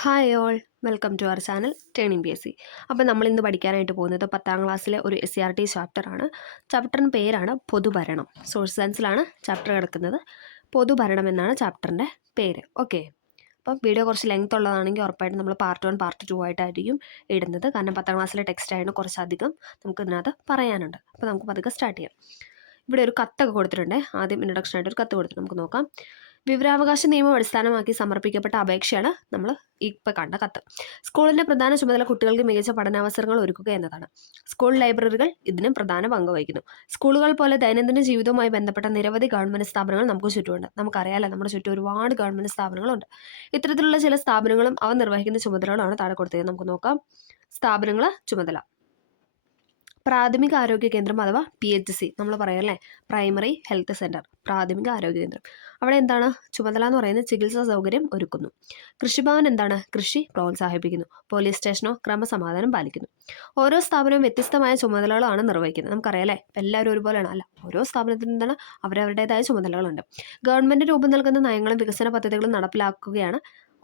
Hi all, welcome to our channel turning PSC. അപ്പോൾ നമ്മൾ ഇന്ന് പഠിക്കാനായിട്ട് പോകുന്നത് 10ാം ക്ലാസ്സിലെ ഒരു SCRT ചാപ്റ്ററാണ്. ചാപ്റ്ററിന് പേരാണ് പൊതുഭരണം. സോഷ്യൽ സയൻസിലാണ് ചാപ്റ്റർ കിടക്കുന്നത്. പൊതുഭരണം എന്നാണ് ചാപ്റ്ററിൻ്റെ പേര്. ഓക്കെ, അപ്പോൾ വീഡിയോ കുറച്ച് ലെങ്ത് ഉള്ളതാണെങ്കിൽ ഉറപ്പായിട്ടും നമ്മൾ പാർട്ട് 1 പാർട്ട് 2 ആയിട്ടായിരിക്കും ഇടുന്നത്. കാരണം 10ാം ക്ലാസ്സിലെ ടെക്സ്റ്റ് ആയതുകൊണ്ട് കുറച്ചധികം നമുക്ക് ഇതിനകത്ത് പറയാനുണ്ട്. അപ്പോൾ നമുക്ക് പതുക്കെ സ്റ്റാർട്ട് ചെയ്യാം. ഇവിടെ ഒരു കത്തൊക്കെ കൊടുത്തിട്ടുണ്ട്. ആദ്യം ഇൻട്രൊഡക്ഷനായിട്ട് ഒരു കത്ത് കൊടുത്തിട്ട് നമുക്ക് നോക്കാം. വിവരാവകാശ നിയമം അടിസ്ഥാനമാക്കി സമർപ്പിക്കപ്പെട്ട അപേക്ഷയാണ് നമ്മൾ ഇപ്പോൾ കണ്ട കത്ത്. സ്കൂളിൻ്റെ പ്രധാന ചുമതല കുട്ടികൾക്ക് മികച്ച പഠനാവസരങ്ങൾ ഒരുക്കുക എന്നതാണ്. സ്കൂൾ ലൈബ്രറികൾ ഇതിന് പ്രധാന പങ്ക് വഹിക്കുന്നു. സ്കൂളുകൾ പോലെ ദൈനംദിന ജീവിതവുമായി ബന്ധപ്പെട്ട നിരവധി ഗവൺമെൻറ് സ്ഥാപനങ്ങൾ നമുക്ക് ചുറ്റുമുണ്ട്. നമുക്കറിയാമല്ലോ, നമ്മുടെ ചുറ്റും ഒരുപാട് ഗവൺമെൻറ് സ്ഥാപനങ്ങളുണ്ട്. ഇത്തരത്തിലുള്ള ചില സ്ഥാപനങ്ങളും അവ നിർവഹിക്കുന്ന ചുമതലകളാണ് താഴെ കൊടുത്തത്. നമുക്ക് നോക്കാം. സ്ഥാപനങ്ങൾ ചുമതല: പ്രാഥമിക ആരോഗ്യ കേന്ദ്രം അഥവാ PHC, നമ്മൾ പറയല്ലേ, പ്രൈമറി ഹെൽത്ത് സെൻറ്റർ, പ്രാഥമിക ആരോഗ്യ കേന്ദ്രം. അവിടെ എന്താണ് ചുമതല എന്ന് പറയുന്നത്? ചികിത്സാ സൗകര്യം ഒരുക്കുന്നു. കൃഷിഭവൻ എന്താണ്? കൃഷി പ്രോത്സാഹിപ്പിക്കുന്നു. പോലീസ് സ്റ്റേഷനോ ക്രമസമാധാനം പാലിക്കുന്നു. ഓരോ സ്ഥാപനവും വ്യത്യസ്തമായ ചുമതലകളാണ് നിർവഹിക്കുന്നത്. നമുക്കറിയാലേ, എല്ലാവരും ഒരുപോലെയാണ് അല്ല, ഓരോ സ്ഥാപനത്തിന് എന്താണ് അവരവരുടേതായ ചുമതലകളുണ്ട്. ഗവൺമെൻറ് രൂപം നൽകുന്ന നയങ്ങളും വികസന പദ്ധതികളും നടപ്പിലാക്കുകയാണ്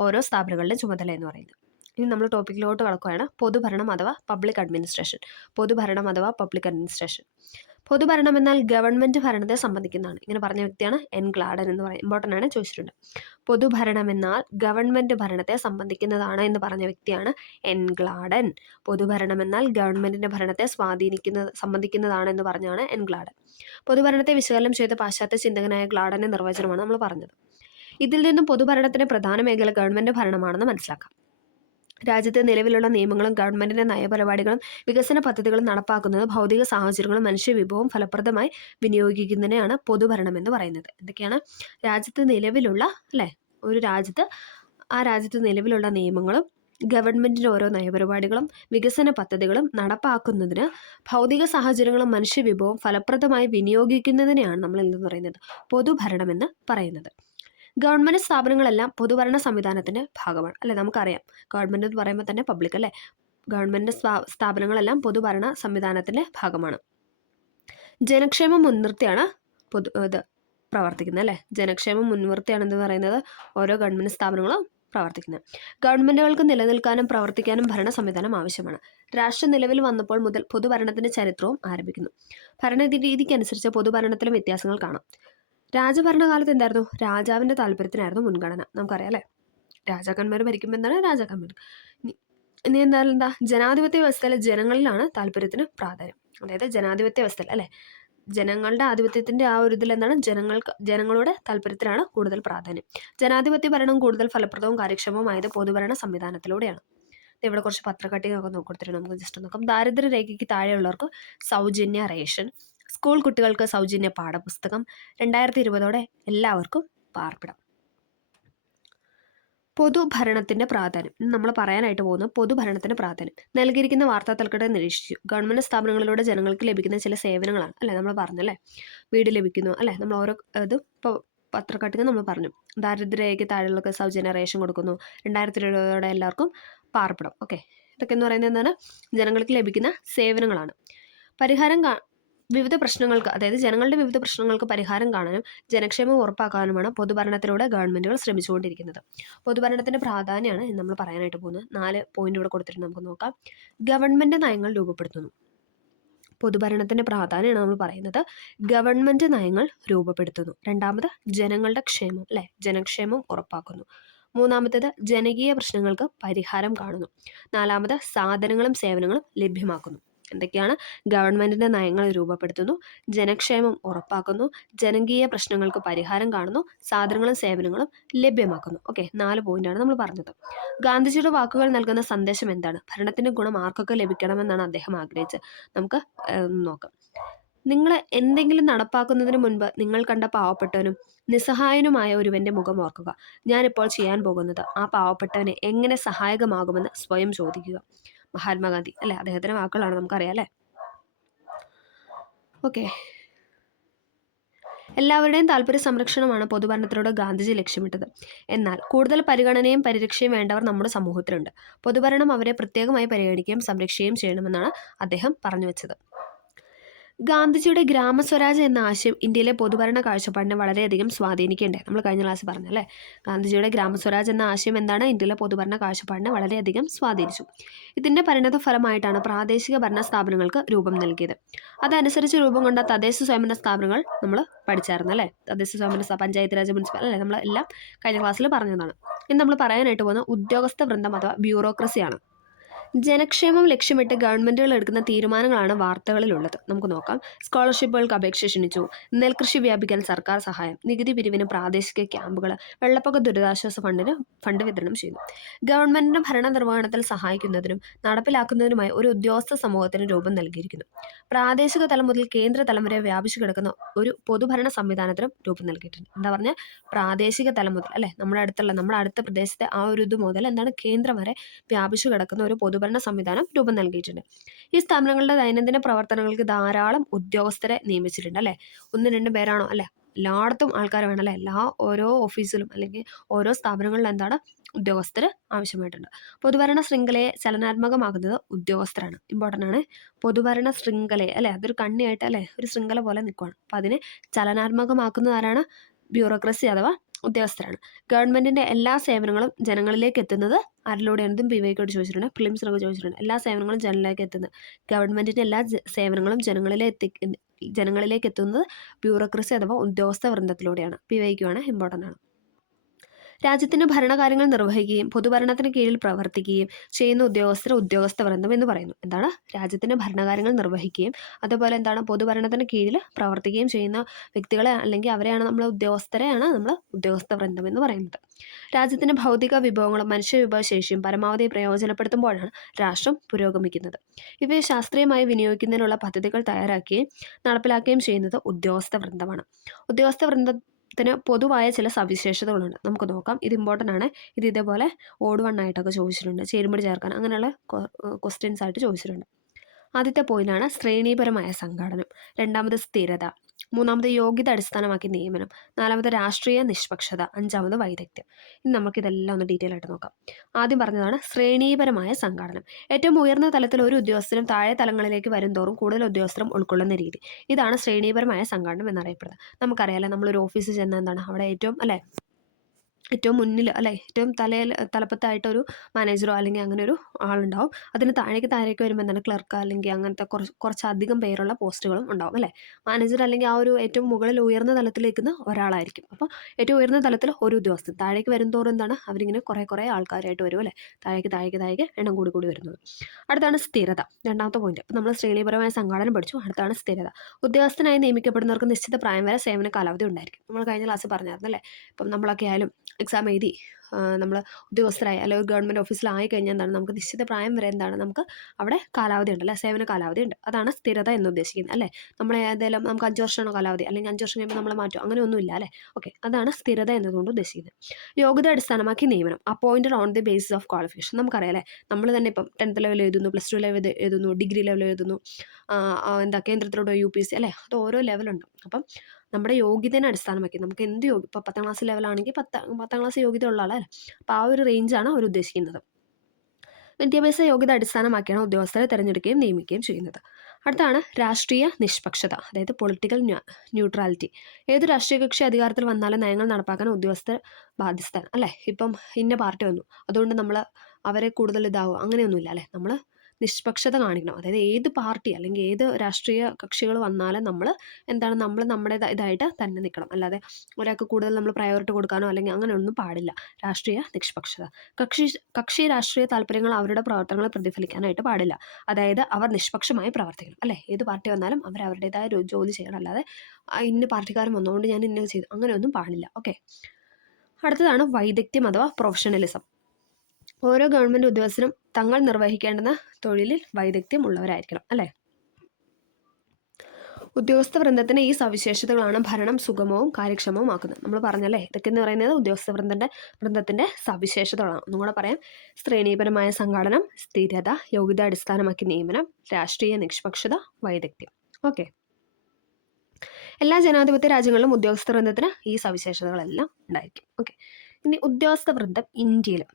ഓരോ സ്ഥാപനങ്ങളുടെയും ചുമതല എന്ന് പറയുന്നത്. ഇനി നമ്മൾ ടോപ്പിക്കിലോട്ട് കടക്കുകയാണ്. പൊതുഭരണം അഥവാ പബ്ലിക് അഡ്മിനിസ്ട്രേഷൻ. പൊതുഭരണം അഥവാ പബ്ലിക് അഡ്മിനിസ്ട്രേഷൻ. പൊതുഭരണം എന്നാൽ ഗവൺമെൻറ് ഭരണത്തെ സംബന്ധിക്കുന്നതാണ്. ഇങ്ങനെ പറഞ്ഞ വ്യക്തിയാണ് എൻ ഗ്ലാഡൻ എന്ന് പറയും. ഇമ്പോർട്ടൻ്റ് ആണ്, ചോദിച്ചിട്ടുണ്ട്. പൊതുഭരണം എന്നാൽ ഗവൺമെൻറ് ഭരണത്തെ സംബന്ധിക്കുന്നതാണ് എന്ന് പറഞ്ഞ വ്യക്തിയാണ് എൻ ഗ്ലാഡൻ. പൊതുഭരണം എന്നാൽ ഗവൺമെൻറ്റിൻ്റെ ഭരണത്തെ സംബന്ധിക്കുന്നതാണ് എന്ന് പറഞ്ഞാണ് എൻ ഗ്ലാഡൻ. പൊതുഭരണത്തെ വിശകലനം ചെയ്ത പാശ്ചാത്യ ചിന്തകനായ ഗ്ലാഡൻ്റെ നിർവചനമാണ് നമ്മൾ പറഞ്ഞത്. ഇതിൽ നിന്നും പൊതുഭരണത്തിൻ്റെ പ്രധാന മേഖല ഗവൺമെൻറ് ഭരണമാണെന്ന് മനസ്സിലാക്കാം. രാജ്യത്തെ നിലവിലുള്ള നിയമങ്ങളും ഗവൺമെൻറ്റിൻ്റെ നയപരിപാടികളും വികസന പദ്ധതികളും നടപ്പാക്കുന്നത് ഭൗതിക സാഹചര്യങ്ങളും മനുഷ്യവിഭവവും ഫലപ്രദമായി വിനിയോഗിക്കുന്നതിനെയാണ് പൊതുഭരണം എന്ന് പറയുന്നത്. എന്തൊക്കെയാണ്? രാജ്യത്ത് നിലവിലുള്ള ഒരു രാജ്യത്ത് ആ രാജ്യത്ത് നിലവിലുള്ള നിയമങ്ങളും ഗവൺമെൻറ്റിൻ്റെ ഓരോ നയപരിപാടികളും വികസന പദ്ധതികളും നടപ്പാക്കുന്നതിന് ഭൗതിക സാഹചര്യങ്ങളും മനുഷ്യവിഭവവും ഫലപ്രദമായി വിനിയോഗിക്കുന്നതിനെയാണ് നമ്മൾ എന്തെന്ന് പറയുന്നത്? പൊതുഭരണം എന്ന് പറയുന്നത്. ഗവൺമെൻറ് സ്ഥാപനങ്ങളെല്ലാം പൊതുഭരണ സംവിധാനത്തിൻ്റെ ഭാഗമാണ് അല്ലേ? നമുക്കറിയാം, ഗവൺമെൻറ് എന്ന് പറയുമ്പോൾ തന്നെ പബ്ലിക് അല്ലേ. ഗവൺമെൻറ് സ്ഥാപനങ്ങളെല്ലാം പൊതുഭരണ സംവിധാനത്തിൻ്റെ ഭാഗമാണ്. ജനക്ഷേമം മുൻനിർത്തിയാണ് ഇത് പ്രവർത്തിക്കുന്നത് അല്ലേ. ജനക്ഷേമം മുൻനിർത്തിയാണെന്ന് പറയുന്നത് ഓരോ ഗവൺമെൻറ് സ്ഥാപനങ്ങളും പ്രവർത്തിക്കുന്നത്. ഗവൺമെൻറ്റുകൾക്ക് നിലനിൽക്കാനും പ്രവർത്തിക്കാനും ഭരണ സംവിധാനം ആവശ്യമാണ്. രാഷ്ട്രം നിലവിൽ വന്നപ്പോൾ മുതൽ പൊതുഭരണത്തിൻ്റെ ചരിത്രവും ആരംഭിക്കുന്നു. ഭരണരീതിക്കനുസരിച്ച് പൊതുഭരണത്തിലും വ്യത്യാസങ്ങൾ കാണാം. രാജഭരണകാലത്ത് എന്തായിരുന്നു? രാജാവിൻ്റെ താല്പര്യത്തിനായിരുന്നു മുൻഗണന. നമുക്കറിയാം അല്ലേ, രാജാക്കന്മാർ ഭരിക്കുമ്പോൾ എന്താണ്? രാജാക്കന്മാർ. ഇനി എന്താ? ജനാധിപത്യ വ്യവസ്ഥയിലെ ജനങ്ങളിലാണ് താല്പര്യത്തിന് പ്രാധാന്യം. അതായത് ജനാധിപത്യ വ്യവസ്ഥയിൽ അല്ലേ, ജനങ്ങളുടെ ആധിപത്യത്തിൻ്റെ ആ ഒരു ഇതിൽ എന്താണ്? ജനങ്ങളുടെ താല്പര്യത്തിനാണ് കൂടുതൽ പ്രാധാന്യം. ജനാധിപത്യ ഭരണം കൂടുതൽ ഫലപ്രദവും കാര്യക്ഷമവുമായത് പൊതുഭരണ സംവിധാനത്തിലൂടെയാണ്. ഇവിടെ കുറച്ച് പത്രക്കട്ടികയൊക്കെ നോക്കിക്കൊടുത്തിട്ട് നമുക്ക് ജസ്റ്റ് നോക്കാം. ദാരിദ്ര്യ രേഖയ്ക്ക് താഴെയുള്ളവർക്ക് സൗജന്യ റേഷൻ, സ്കൂൾ കുട്ടികൾക്ക് സൗജന്യ പാഠപുസ്തകം, 2020 എല്ലാവർക്കും പാർപ്പിടം. പൊതുഭരണത്തിൻ്റെ പ്രാധാന്യം നമ്മൾ പറയാനായിട്ട് പോകുന്നത് പൊതുഭരണത്തിൻ്റെ പ്രാധാന്യം. നൽകിയിരിക്കുന്ന വാർത്താ തൽക്കെട്ട് നിരീക്ഷിച്ചു. ഗവൺമെൻറ് സ്ഥാപനങ്ങളിലൂടെ ജനങ്ങൾക്ക് ലഭിക്കുന്ന ചില സേവനങ്ങളാണ് അല്ലേ നമ്മൾ പറഞ്ഞല്ലേ. വീട് ലഭിക്കുന്നു അല്ലേ, നമ്മൾ ഓരോ ഇതും ഇപ്പോൾ പത്രക്കട്ടിക നമ്മൾ പറഞ്ഞു. ദാരിദ്ര്യരേഖയ്ക്ക് താഴെയുള്ളവർക്ക് സൗജന്യ റേഷൻ കൊടുക്കുന്നു, 2020 എല്ലാവർക്കും പാർപ്പിടം. ഓക്കെ, ഇതൊക്കെ എന്ന് പറയുന്നത് എന്താണ്? ജനങ്ങൾക്ക് ലഭിക്കുന്ന സേവനങ്ങളാണ്. വിവിധ പ്രശ്നങ്ങൾക്ക്, അതായത് ജനങ്ങളുടെ വിവിധ പ്രശ്നങ്ങൾക്ക് പരിഹാരം കാണാനും ജനക്ഷേമം ഉറപ്പാക്കാനുമാണ് പൊതുഭരണത്തിലൂടെ ഗവൺമെൻറ്റുകൾ ശ്രമിച്ചുകൊണ്ടിരിക്കുന്നത്. പൊതുഭരണത്തിൻ്റെ പ്രാധാന്യമാണ് നമ്മൾ പറയാനായിട്ട് പോകുന്നത്. 4 പോയിന്റ് ഇവിടെ കൊടുത്തിട്ടുണ്ട്, നമുക്ക് നോക്കാം. ഗവൺമെൻറ് നയങ്ങൾ രൂപപ്പെടുത്തുന്നു. പൊതുഭരണത്തിൻ്റെ പ്രാധാന്യമാണ് നമ്മൾ പറയുന്നത്. ഗവൺമെൻറ് നയങ്ങൾ രൂപപ്പെടുത്തുന്നു. രണ്ടാമത് ജനങ്ങളുടെ ക്ഷേമം അല്ലേ, ജനക്ഷേമം ഉറപ്പാക്കുന്നു. മൂന്നാമത്തേത് ജനകീയ പ്രശ്നങ്ങൾക്ക് പരിഹാരം കാണുന്നു. നാലാമത് സാധനങ്ങളും സേവനങ്ങളും ലഭ്യമാക്കുന്നു. എന്തൊക്കെയാണ്? ഗവൺമെൻറ്റിൻ്റെ നയങ്ങൾ രൂപപ്പെടുത്തുന്നു, ജനക്ഷേമം ഉറപ്പാക്കുന്നു, ജനകീയ പ്രശ്നങ്ങൾക്ക് പരിഹാരം കാണുന്നു, സാധനങ്ങളും സേവനങ്ങളും ലഭ്യമാക്കുന്നു. ഓക്കെ, 4 പോയിന്റാണ് നമ്മൾ പറഞ്ഞത്. ഗാന്ധിജിയുടെ വാക്കുകൾ നൽകുന്ന സന്ദേശം എന്താണ്? ഭരണത്തിൻ്റെ ഗുണം ആർക്കൊക്കെ ലഭിക്കണമെന്നാണ് അദ്ദേഹം ആഗ്രഹിച്ചത്? നമുക്ക് നോക്കാം. നിങ്ങൾ എന്തെങ്കിലും നടപ്പാക്കുന്നതിന് മുൻപ് നിങ്ങൾ കണ്ട പാവപ്പെട്ടവനും നിസ്സഹായനുമായ ഒരുവൻ്റെ മുഖം ഓർക്കുക. ഞാനിപ്പോൾ ചെയ്യാൻ പോകുന്നത് ആ പാവപ്പെട്ടവന് എങ്ങനെ സഹായകമാകുമെന്ന് സ്വയം ചോദിക്കുക. മഹാത്മാഗാന്ധി അല്ലേ, അദ്ദേഹത്തിൻ്റെ വാക്കുകളാണ്, നമുക്കറിയാം അല്ലേ. ഓക്കെ, എല്ലാവരുടെയും താല്പര്യ സംരക്ഷണമാണ് പൊതുഭരണത്തിലൂടെ ഗാന്ധിജി ലക്ഷ്യമിട്ടത്. എന്നാൽ കൂടുതൽ പരിഗണനയും പരിരക്ഷയും വേണ്ടവർ നമ്മുടെ സമൂഹത്തിലുണ്ട്. പൊതുഭരണം അവരെ പ്രത്യേകമായി പരിഗണിക്കുകയും സംരക്ഷിക്കുകയും ചെയ്യണമെന്നാണ് അദ്ദേഹം പറഞ്ഞു വെച്ചത്. ഗാന്ധിജിയുടെ ഗ്രാമസ്വരാജ് എന്ന ആശയം ഇന്ത്യയിലെ പൊതുഭരണ കാഴ്ചപ്പാടിനെ വളരെയധികം സ്വാധീനിക്കേണ്ടത് നമ്മൾ കഴിഞ്ഞ ക്ലാസ് പറഞ്ഞല്ലേ. ഗാന്ധിജിയുടെ ഗ്രാമസ്വരാജ് എന്ന ആശയം എന്താണ്? ഇന്ത്യയിലെ പൊതുഭരണ കാഴ്ചപ്പാടിനെ വളരെയധികം സ്വാധീനിച്ചു. ഇതിൻ്റെ പരിണത ഫലമായിട്ടാണ് പ്രാദേശിക ഭരണ സ്ഥാപനങ്ങൾക്ക് രൂപം നൽകിയത്. അതനുസരിച്ച് രൂപം കൊണ്ട തദ്ദേശ സ്വയംഭരണ സ്ഥാപനങ്ങൾ നമ്മൾ പഠിച്ചായിരുന്നു അല്ലേ. തദ്ദേശ സ്വയംഭരണ പഞ്ചായത്ത് രാജ് മുനിസിപ്പൽ അല്ലേ, നമ്മൾ എല്ലാം കഴിഞ്ഞ ക്ലാസ്സിൽ പറഞ്ഞതാണ്. ഇനി നമ്മൾ പറയാനായിട്ട് പോകുന്ന ഉദ്യോഗസ്ഥ വൃന്ദം അഥവാ ബ്യൂറോക്രസിയാണ്. ജനക്ഷേമം ലക്ഷ്യമിട്ട് ഗവൺമെൻറ്റുകൾ എടുക്കുന്ന തീരുമാനങ്ങളാണ് വാർത്തകളിലുള്ളത്. നമുക്ക് നോക്കാം. സ്കോളർഷിപ്പുകൾക്ക് അപേക്ഷ ക്ഷണിച്ചു, നെൽകൃഷി വ്യാപിക്കാൻ സർക്കാർ സഹായം, നികുതി പിരിവിന് പ്രാദേശിക ക്യാമ്പുകൾ, വെള്ളപ്പൊക്ക ദുരിതാശ്വാസ ഫണ്ട് വിതരണം ചെയ്യുന്നു. ഗവൺമെൻറ്റിൻ്റെ ഭരണ നിർവഹണത്തിൽ സഹായിക്കുന്നതിനും നടപ്പിലാക്കുന്നതിനുമായി ഒരു ഉദ്യോഗസ്ഥ സമൂഹത്തിന് രൂപം നൽകിയിരിക്കുന്നു. പ്രാദേശിക തലം മുതൽ കേന്ദ്ര തലം വരെ വ്യാപിച്ചു കിടക്കുന്ന ഒരു പൊതുഭരണ സംവിധാനത്തിനും രൂപം നൽകിയിട്ടുണ്ട്. എന്താ പറഞ്ഞാൽ പ്രാദേശിക തലം മുതൽ അല്ലേ, നമ്മുടെ അടുത്ത പ്രദേശത്തെ ആ ഒരു ഇത് മുതൽ എന്താണ് കേന്ദ്രം വരെ വ്യാപിച്ചു കിടക്കുന്ന ഒരു പൊതുഭരണ സംവിധാനം രൂപം നൽകിയിട്ടുണ്ട്. ഈ സ്ഥാപനങ്ങളുടെ ദൈനംദിന പ്രവർത്തനങ്ങൾക്ക് ധാരാളം ഉദ്യോഗസ്ഥരെ നിയമിച്ചിട്ടുണ്ട് അല്ലേ. 1-2 പേരാണോ അല്ലേ, എല്ലായിടത്തും ആൾക്കാർ വേണം അല്ലേ. ഓരോ ഓഫീസിലും അല്ലെങ്കിൽ ഓരോ സ്ഥാപനങ്ങളിലും എന്താണ് ഉദ്യോഗസ്ഥർ ആവശ്യമായിട്ടുണ്ട്. പൊതുഭരണ ശൃംഖലയെ ചലനാത്മകമാക്കുന്നത് ഉദ്യോഗസ്ഥരാണ്. ഇമ്പോർട്ടൻ്റ് ആണ്. പൊതുഭരണ ശൃംഖലയെ അല്ലേ, അതൊരു കണ്ണിയായിട്ട് അല്ലേ ഒരു ശൃംഖല പോലെ നിൽക്കുകയാണ്. അപ്പോൾ അതിനെ ചലനാത്മകമാക്കുന്നത് ആരാണ്? ബ്യൂറോക്രസി അഥവാ ഉദ്യോഗസ്ഥരാണ്. ഗവൺമെൻറ്റിൻ്റെ എല്ലാ സേവനങ്ങളും ജനങ്ങളിലേക്ക് എത്തുന്നത് ആരിലൂടെയാണ്? ഇതും പിവൈക്കോട് ചോദിച്ചിട്ടുണ്ട്, പ്രിലിംസിലൊക്കെ ചോദിച്ചിട്ടുണ്ട്. എല്ലാ സേവനങ്ങളും ജനങ്ങളിലേക്ക് എത്തുന്നത്, ഗവൺമെൻറ്റിൻ്റെ എല്ലാ സേവനങ്ങളും ജനങ്ങളിലേക്ക് എത്തുന്നത് ബ്യൂറോക്രസി അഥവാ ഉദ്യോഗസ്ഥ വൃന്ദത്തിലൂടെയാണ്. പിവൈക്കുമാണ്, ഇമ്പോർട്ടൻ്റ് ആണ്. രാജ്യത്തിൻ്റെ ഭരണകാര്യങ്ങൾ നിർവഹിക്കുകയും പൊതുഭരണത്തിന് കീഴിൽ പ്രവർത്തിക്കുകയും ചെയ്യുന്ന ഉദ്യോഗസ്ഥ വൃന്ദം എന്ന് പറയുന്നു. എന്താണ്? രാജ്യത്തിൻ്റെ ഭരണകാര്യങ്ങൾ നിർവഹിക്കുകയും അതുപോലെ എന്താണ് പൊതുഭരണത്തിന് കീഴിൽ പ്രവർത്തിക്കുകയും ചെയ്യുന്ന വ്യക്തികളെ അല്ലെങ്കിൽ അവരെയാണ് നമ്മൾ ഉദ്യോഗസ്ഥ വൃന്ദം എന്ന് പറയുന്നത്. രാജ്യത്തിൻ്റെ ഭൗതിക വിഭവങ്ങളും മനുഷ്യ വിഭവശേഷിയും പരമാവധി പ്രയോജനപ്പെടുത്തുമ്പോഴാണ് രാഷ്ട്രം പുരോഗമിക്കുന്നത്. ഇവയെ ശാസ്ത്രീയമായി വിനിയോഗിക്കുന്നതിനുള്ള പദ്ധതികൾ തയ്യാറാക്കുകയും നടപ്പിലാക്കുകയും ചെയ്യുന്നത് ഉദ്യോഗസ്ഥ വൃന്ദമാണ്. ഉദ്യോഗസ്ഥ വൃന്ദത്തിന് പൊതുവായ ചില സവിശേഷതകളുണ്ട്. നമുക്ക് നോക്കാം. ഇത് ഇമ്പോർട്ടൻ്റ് ആണ്. ഇത് ഇതേപോലെ ഓഡ് 1 ആയിട്ടൊക്കെ ചോദിച്ചിട്ടുണ്ട്, ചേരുമ്പടി ചേർക്കാൻ അങ്ങനെയുള്ള ക്വസ്റ്റ്യൻസ് ആയിട്ട് ചോദിച്ചിട്ടുണ്ട്. ആദ്യത്തെ പോയിന്റാണ് ശ്രേണീപരമായ സംഘാടനം, രണ്ടാമത് സ്ഥിരത, മൂന്നാമത് യോഗ്യത അടിസ്ഥാനമാക്കി നിയമനം, നാലാമത് രാഷ്ട്രീയ നിഷ്പക്ഷത, അഞ്ചാമത് വൈദഗ്ധ്യം. ഇനി നമുക്കിതെല്ലാം ഒന്ന് ഡീറ്റെയിൽ ആയിട്ട് നോക്കാം. ആദ്യം പറഞ്ഞതാണ് ശ്രേണീപരമായ സംഘാടനം. ഏറ്റവും ഉയർന്ന തലത്തിൽ ഒരു ഉദ്യോഗസ്ഥരും താഴെ തലങ്ങളിലേക്ക് വരുംതോറും കൂടുതൽ ഉദ്യോഗസ്ഥരും ഉൾക്കൊള്ളുന്ന രീതി, ഇതാണ് ശ്രേണീപരമായ സംഘാടനം എന്നറിയപ്പെടുന്നത്. നമുക്കറിയാലോ, നമ്മളൊരു ഓഫീസിൽ ചെന്നാൽ എന്താണ് അവിടെ ഏറ്റവും മുന്നിൽ അല്ലേ, ഏറ്റവും തലപ്പത്തായിട്ടൊരു മാനേജറോ അല്ലെങ്കിൽ അങ്ങനെ ഒരു ആളുണ്ടാവും. അതിന് താഴേക്ക് വരുമ്പോൾ എന്താണ് ക്ലർക്ക് അല്ലെങ്കിൽ അങ്ങനത്തെ കുറച്ചധികം പേരുള്ള പോസ്റ്റുകളും ഉണ്ടാവും അല്ലേ. മാനേജർ അല്ലെങ്കിൽ ആ ഒരു ഏറ്റവും മുകളിൽ ഉയർന്ന തലത്തിൽ നിൽക്കുന്ന ഒരാളായിരിക്കും. അപ്പോൾ ഏറ്റവും ഉയർന്ന തലത്തിൽ ഒരു ഉദ്യോഗസ്ഥൻ, താഴേക്ക് വരുംതോറും എന്താണ് അവരിങ്ങനെ കുറേ ആൾക്കാരായിട്ട് വരും അല്ലേ, താഴേക്ക് എണ്ണം കൂടി വരുന്നത്. അടുത്താണ് സ്ഥിരത, രണ്ടാമത്തെ പോയിന്റ്. അപ്പോൾ നമ്മൾ ശ്രേണീപരമായ സംഘാടനം പഠിച്ചു. അടുത്താണ് സ്ഥിരത. ഉദ്യോഗസ്ഥനായി നിയമിക്കപ്പെടുന്നവർക്ക് നിശ്ചിത പ്രായം വരെ സേവന കാലാവധി ഉണ്ടായിരിക്കും. നമ്മൾ കഴിഞ്ഞ ക്ലാസ്സിൽ പറഞ്ഞായിരുന്നു അല്ലേ. ഇപ്പം നമ്മളൊക്കെ ആയാലും എക്സാം എഴുതി നമ്മൾ ഉദ്യോഗസ്ഥരായി അല്ലെങ്കിൽ ഗവൺമെൻറ് ഓഫീസിലായി കഴിഞ്ഞാൽ എന്താണ് നമുക്ക് നിശ്ചിത പ്രായം വരെ എന്താണ് നമുക്ക് അവിടെ കാലാവധി ഉണ്ടല്ലേ, സേവന കാലാവധി ഉണ്ട്. അതാണ് സ്ഥിരത എന്ന് ഉദ്ദേശിക്കുന്നത് അല്ലേ. നമ്മൾ ഏതെങ്കിലും നമുക്ക് 5 വർഷമാണോ കാലാവധി, അല്ലെങ്കിൽ 5 വർഷം കഴിയുമ്പോൾ നമ്മൾ മാറ്റും, അങ്ങനെയൊന്നുമില്ല അല്ലേ. ഓക്കെ, അതാണ് സ്ഥിരത എന്നതുകൊണ്ട് ഉദ്ദേശിക്കുന്നത്. യോഗ്യത അടിസ്ഥാനമാക്കി നിയമനം, appointed on the basis of qualification. നമുക്കറിയാം അല്ലേ, നമ്മൾ തന്നെ ഇപ്പം 10th ലെവൽ എഴുതുന്നു, +2 ലെവൽ എഴുതുന്നു, ഡിഗ്രി ലെവൽ എഴുതുന്നു, കേന്ദ്രത്തിലൂടെ UPSC അല്ലേ, അത് ഓരോ ലെവലുണ്ട്. അപ്പം നമ്മുടെ യോഗ്യതയെ അടിസ്ഥാനമാക്കി നമുക്ക് എന്ത് ഇപ്പോൾ 10th ക്ലാസ് ലെവലാണെങ്കിൽ 10th ക്ലാസ് യോഗ്യത ഉള്ള ആളല്ലേ. അപ്പോൾ ആ ഒരു റേഞ്ചാണ് അവർ ഉദ്ദേശിക്കുന്നത്. വിദ്യാഭ്യാസ യോഗ്യത അടിസ്ഥാനമാക്കിയാണ് ഉദ്യോഗസ്ഥരെ തിരഞ്ഞെടുക്കുകയും നിയമിക്കുകയും ചെയ്യുന്നത്. അടുത്താണ് രാഷ്ട്രീയ നിഷ്പക്ഷത, അതായത് പൊളിറ്റിക്കൽ ന്യൂട്രാലിറ്റി. ഏത് രാഷ്ട്രീയ കക്ഷി അധികാരത്തിൽ വന്നാലും നയങ്ങൾ നടപ്പാക്കാൻ ഉദ്യോഗസ്ഥർ ബാധ്യസ്ഥരാണ് അല്ലേ. ഇപ്പം ഇന്ന പാർട്ടി വന്നു അതുകൊണ്ട് നമ്മൾ അവരെ കൂടുതൽ ഇതാവും അങ്ങനെയൊന്നുമില്ല അല്ലേ. നമ്മൾ നിഷ്പക്ഷത കാണിക്കണം. അതായത് ഏത് പാർട്ടി അല്ലെങ്കിൽ ഏത് രാഷ്ട്രീയ കക്ഷികൾ വന്നാലും നമ്മൾ നമ്മുടെ ഇതായിട്ട് തന്നെ നിൽക്കണം. അല്ലാതെ ഒരാൾക്ക് കൂടുതൽ നമ്മൾ പ്രയോറിറ്റി കൊടുക്കാനോ അല്ലെങ്കിൽ അങ്ങനെയൊന്നും പാടില്ല. രാഷ്ട്രീയ നിഷ്പക്ഷത. കക്ഷി രാഷ്ട്രീയ താല്പര്യങ്ങൾ അവരുടെ പ്രവർത്തനങ്ങൾ പ്രതിഫലിക്കാനായിട്ട് പാടില്ല. അതായത് അവർ നിഷ്പക്ഷമായി പ്രവർത്തിക്കണം അല്ലേ. ഏത് പാർട്ടി വന്നാലും അവരുടേതായ ഒരു ജോലി ചെയ്യണം. അല്ലാതെ ഇന്ന പാർട്ടിക്കാരൻ വന്നുകൊണ്ട് ഞാൻ ഇന്ന ചെയ്തു അങ്ങനെയൊന്നും പാടില്ല. ഓക്കെ, അടുത്തതാണ് വൈദഗ്ധ്യം അഥവാ പ്രൊഫഷണലിസം. ഓരോ ഗവൺമെൻറ് ഉദ്യോഗസ്ഥരും തങ്ങൾ നിർവഹിക്കേണ്ടുന്ന തൊഴിലിൽ വൈദഗ്ധ്യം ഉള്ളവരായിരിക്കണം അല്ലേ. ഉദ്യോഗസ്ഥ വൃന്ദത്തിന് ഈ സവിശേഷതകളാണ് ഭരണം സുഗമവും കാര്യക്ഷമവും ആക്കുന്നത്. നമ്മൾ പറഞ്ഞല്ലേ, ഇതൊക്കെ എന്ന് പറയുന്നത് ഉദ്യോഗസ്ഥ വൃന്ദത്തിൻ്റെ സവിശേഷതകളാണ്. ഒന്നുകൂടെ പറയാം. ശ്രേണീപരമായ സംഘാടനം, സ്ഥിരത, യോഗ്യത അടിസ്ഥാനമാക്കി നിയമനം, രാഷ്ട്രീയ നിഷ്പക്ഷത, വൈദഗ്ധ്യം. ഓക്കെ, എല്ലാ ജനാധിപത്യ രാജ്യങ്ങളിലും ഉദ്യോഗസ്ഥ വൃന്ദത്തിന് ഈ സവിശേഷതകളെല്ലാം ഉണ്ടായിരിക്കും. ഓക്കെ, ഇനി ഉദ്യോഗസ്ഥ വൃന്ദം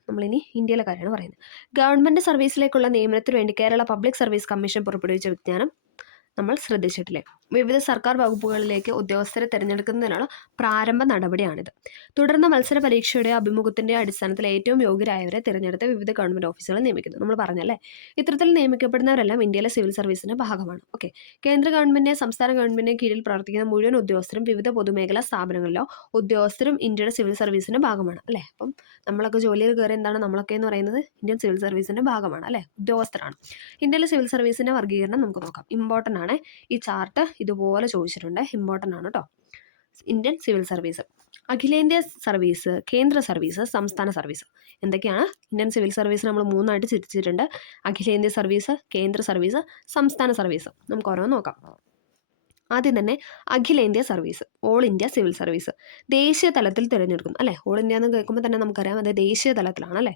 നമ്മളിനി ഇന്ത്യയിലെ കാര്യമാണ് പറയുന്നത്. ഗവൺമെൻറ് സർവീസിലേക്കുള്ള നിയമനത്തിന് വേണ്ടി കേരള പബ്ലിക് സർവീസ് കമ്മീഷൻ പുറപ്പെടുവിച്ച വിജ്ഞാനം നമ്മൾ ശ്രദ്ധിച്ചിട്ടില്ലേ. വിവിധ സർക്കാർ വകുപ്പുകളിലേക്ക് ഉദ്യോഗസ്ഥരെ തിരഞ്ഞെടുക്കുന്നതിനുള്ള പ്രാരംഭ നടപടിയാണിത്. തുടർന്ന് മത്സര പരീക്ഷയുടെ അഭിമുഖത്തിന്റെ അടിസ്ഥാനത്തിൽ ഏറ്റവും യോഗ്യരായവരെ തിരഞ്ഞെടുത്ത് വിവിധ ഗവൺമെന്റ് ഓഫീസുകളിൽ നിയമിക്കുന്നു. നമ്മൾ പറഞ്ഞല്ലേ, ഇത്തരത്തിൽ നിയമിക്കപ്പെടുന്നവരെല്ലാം ഇന്ത്യയിലെ സിവിൽ സർവീസിന്റെ ഭാഗമാണ്. ഓക്കെ, കേന്ദ്ര ഗവൺമെന്റിനെ സംസ്ഥാന ഗവൺമെന്റിനെ കീഴിൽ പ്രവർത്തിക്കുന്ന മുഴുവൻ ഉദ്യോഗസ്ഥരും വിവിധ പൊതുമേഖലാ സ്ഥാപനങ്ങളിലോ ഉദ്യോഗസ്ഥരും ഇന്ത്യയുടെ സിവിൽ സർവീസിന്റെ ഭാഗമാണ് അല്ലേ. അപ്പം നമ്മളൊക്കെ ജോലിയിൽ കയറി എന്താണ് നമ്മളൊക്കെ എന്ന് പറയുന്നത് ഇന്ത്യൻ സിവിൽ സർവീസിന്റെ ഭാഗമാണ് അല്ലേ, ഉദ്യോഗസ്ഥരാണ്. ഇന്ത്യയിലെ സിവിൽ സർവീസിന്റെ വർഗീകരണം നമുക്ക് നോക്കാം. ഇമ്പോർട്ടൻ്റ് ആണ് ഈ ചാർട്ട്, ഇതുപോലെ ചോദിച്ചിട്ടുണ്ട്, ഇമ്പോർട്ടൻ്റ് ആണ് കേട്ടോ. ഇന്ത്യൻ സിവിൽ സർവീസ്: അഖിലേന്ത്യാ സർവീസ്, കേന്ദ്ര സർവീസ്, സംസ്ഥാന സർവീസ്. എന്തൊക്കെയാണ്? ഇന്ത്യൻ സിവിൽ സർവീസ് നമ്മൾ 3ആയിട്ട് തിരിച്ചിട്ടുണ്ട്. അഖിലേന്ത്യാ സർവീസ്, കേന്ദ്ര സർവീസ്, സംസ്ഥാന സർവീസ്. നമുക്ക് ഓരോന്ന് നോക്കാം. ആദ്യം തന്നെ അഖിലേന്ത്യാ service, all India civil service. ദേശീയ തലത്തിൽ തിരഞ്ഞെടുക്കുന്നു അല്ലേ. ഓൾ ഇന്ത്യ എന്ന് കേൾക്കുമ്പോൾ തന്നെ നമുക്കറിയാം അത് ദേശീയ തലത്തിലാണ് അല്ലേ.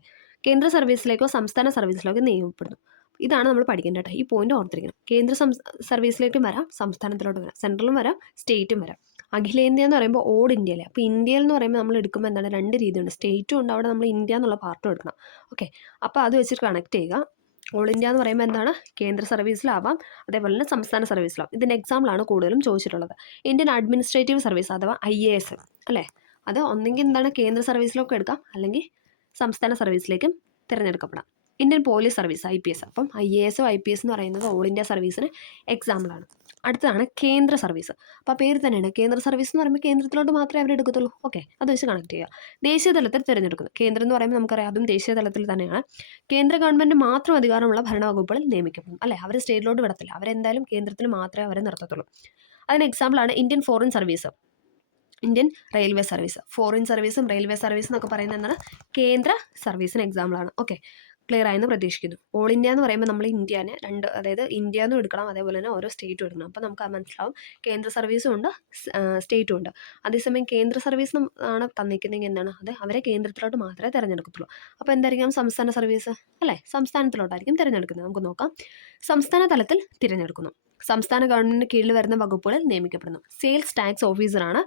കേന്ദ്ര സർവീസിലേക്കോ സംസ്ഥാന സർവീസിലേക്കോ നിയമിക്കപ്പെടുന്നു. ഇതാണ് നമ്മൾ പഠിക്കേണ്ടത്. ഈ പോയിന്റ് ഓർത്തിരിക്കണം. കേന്ദ്ര സർവീസിലേക്കും വരാം, സംസ്ഥാനത്തിലോട്ട് വരാം, സെൻട്രലും വരാം, സ്റ്റേറ്റും വരാം. അഖിലേന്ത്യ എന്ന് പറയുമ്പോൾ ഓൾ ഇന്ത്യയിലെ. അപ്പോൾ ഇന്ത്യയിൽ എന്ന് പറയുമ്പോൾ നമ്മൾ എടുക്കുമ്പോൾ എന്താണ്, 2 രീതിയുണ്ട്. സ്റ്റേറ്റും ഉണ്ട്, അവിടെ നമ്മൾ ഇന്ത്യ എന്നുള്ള പാർട്ടും എടുക്കണം. ഓക്കെ, അപ്പോൾ അത് വെച്ചിട്ട് കണക്ട് ചെയ്യുക. ഓൾ ഇന്ത്യ എന്ന് പറയുമ്പോൾ എന്താണ്, കേന്ദ്ര സർവീസിലാവാം, അതേപോലെ തന്നെ സംസ്ഥാന സർവീസിലാവും. ഇതിൻ്റെ എക്സാമ്പിളാണ് കൂടുതലും ചോദിച്ചിട്ടുള്ളത്. ഇന്ത്യൻ അഡ്മിനിസ്ട്രേറ്റീവ് സർവീസ് അഥവാ IAS അല്ലേ, അത് ഒന്നെങ്കിൽ എന്താണ് കേന്ദ്ര സർവീസിലൊക്കെ എടുക്കാം, അല്ലെങ്കിൽ സംസ്ഥാന സർവീസിലേക്കും തിരഞ്ഞെടുക്കപ്പെടാം. Indian police service IPS. അപ്പം IAS IPS എന്ന് പറയുന്നത് ഓൾ ഇന്ത്യ സർവീസിന് എക്സാമ്പിളാണ്. അടുത്തതാണ് കേന്ദ്ര സർവീസ്. അപ്പോൾ പേര് തന്നെയാണ് കേന്ദ്ര സർവീസ് എന്ന് പറയുമ്പോൾ കേന്ദ്രത്തിലോട്ട് മാത്രമേ അവർ എടുക്കത്തുള്ളൂ. ഓക്കെ, അത് വെച്ച് കണക്ട് ചെയ്യുക. ദേശീയ തലത്തിൽ തിരഞ്ഞെടുക്കുന്നു. കേന്ദ്രം എന്ന് പറയുമ്പോൾ നമുക്കറിയാം അതും ദേശീയ തലത്തിൽ തന്നെയാണ്. കേന്ദ്ര ഗവൺമെൻറ് മാത്രം അധികാരമുള്ള ഭരണവകുപ്പുകളിൽ നിയമിക്കപ്പെടും അല്ലേ. അവർ സ്റ്റേറ്റിലോട്ട് വിടത്തില്ല, അവരെന്തായാലും കേന്ദ്രത്തിൽ മാത്രമേ അവരെ നിർത്തത്തുള്ളൂ. അതിന് എക്സാമ്പിളാണ് Indian foreign service, Indian railway service. Foreign സർവീസും റെയിൽവേ സർവീസും എന്നൊക്കെ പറയുന്നത് എന്താണ്, കേന്ദ്ര സർവീസിന് എക്സാമ്പിളാണ്. ഓക്കെ, ക്ലിയർ ആയെന്ന് പ്രതീക്ഷിക്കുന്നു. ഓൾ ഇന്ത്യ എന്ന് പറയുമ്പോൾ നമ്മൾ ഇന്ത്യനെ അതായത് ഇന്ത്യ എന്നും എടുക്കണം, അതേപോലെ തന്നെ ഓരോ സ്റ്റേറ്റും എടുക്കണം. അപ്പോൾ നമുക്ക് മനസ്സിലാവും കേന്ദ്ര സർവീസും ഉണ്ട്, സ്റ്റേറ്റും ഉണ്ട്. അതേസമയം കേന്ദ്ര സർവീസ് ആണ് തന്നിരിക്കുന്നതെങ്കിൽ എന്താണ്, അത് അവരെ കേന്ദ്രത്തിലോട്ട് മാത്രമേ തിരഞ്ഞെടുക്കത്തുള്ളൂ. അപ്പോൾ എന്തായിരിക്കും സംസ്ഥാന സർവീസ് അല്ലേ, സംസ്ഥാനത്തിലോട്ടായിരിക്കും തിരഞ്ഞെടുക്കുന്നത്. നമുക്ക് നോക്കാം. സംസ്ഥാന തലത്തിൽ തിരഞ്ഞെടുക്കുന്നു. സംസ്ഥാന ഗവൺമെൻറ്റിന് കീഴിൽ വരുന്ന വകുപ്പുകളിൽ നിയമിക്കപ്പെടുന്നു. സെയിൽസ് ടാക്സ് ഓഫീസറാണ്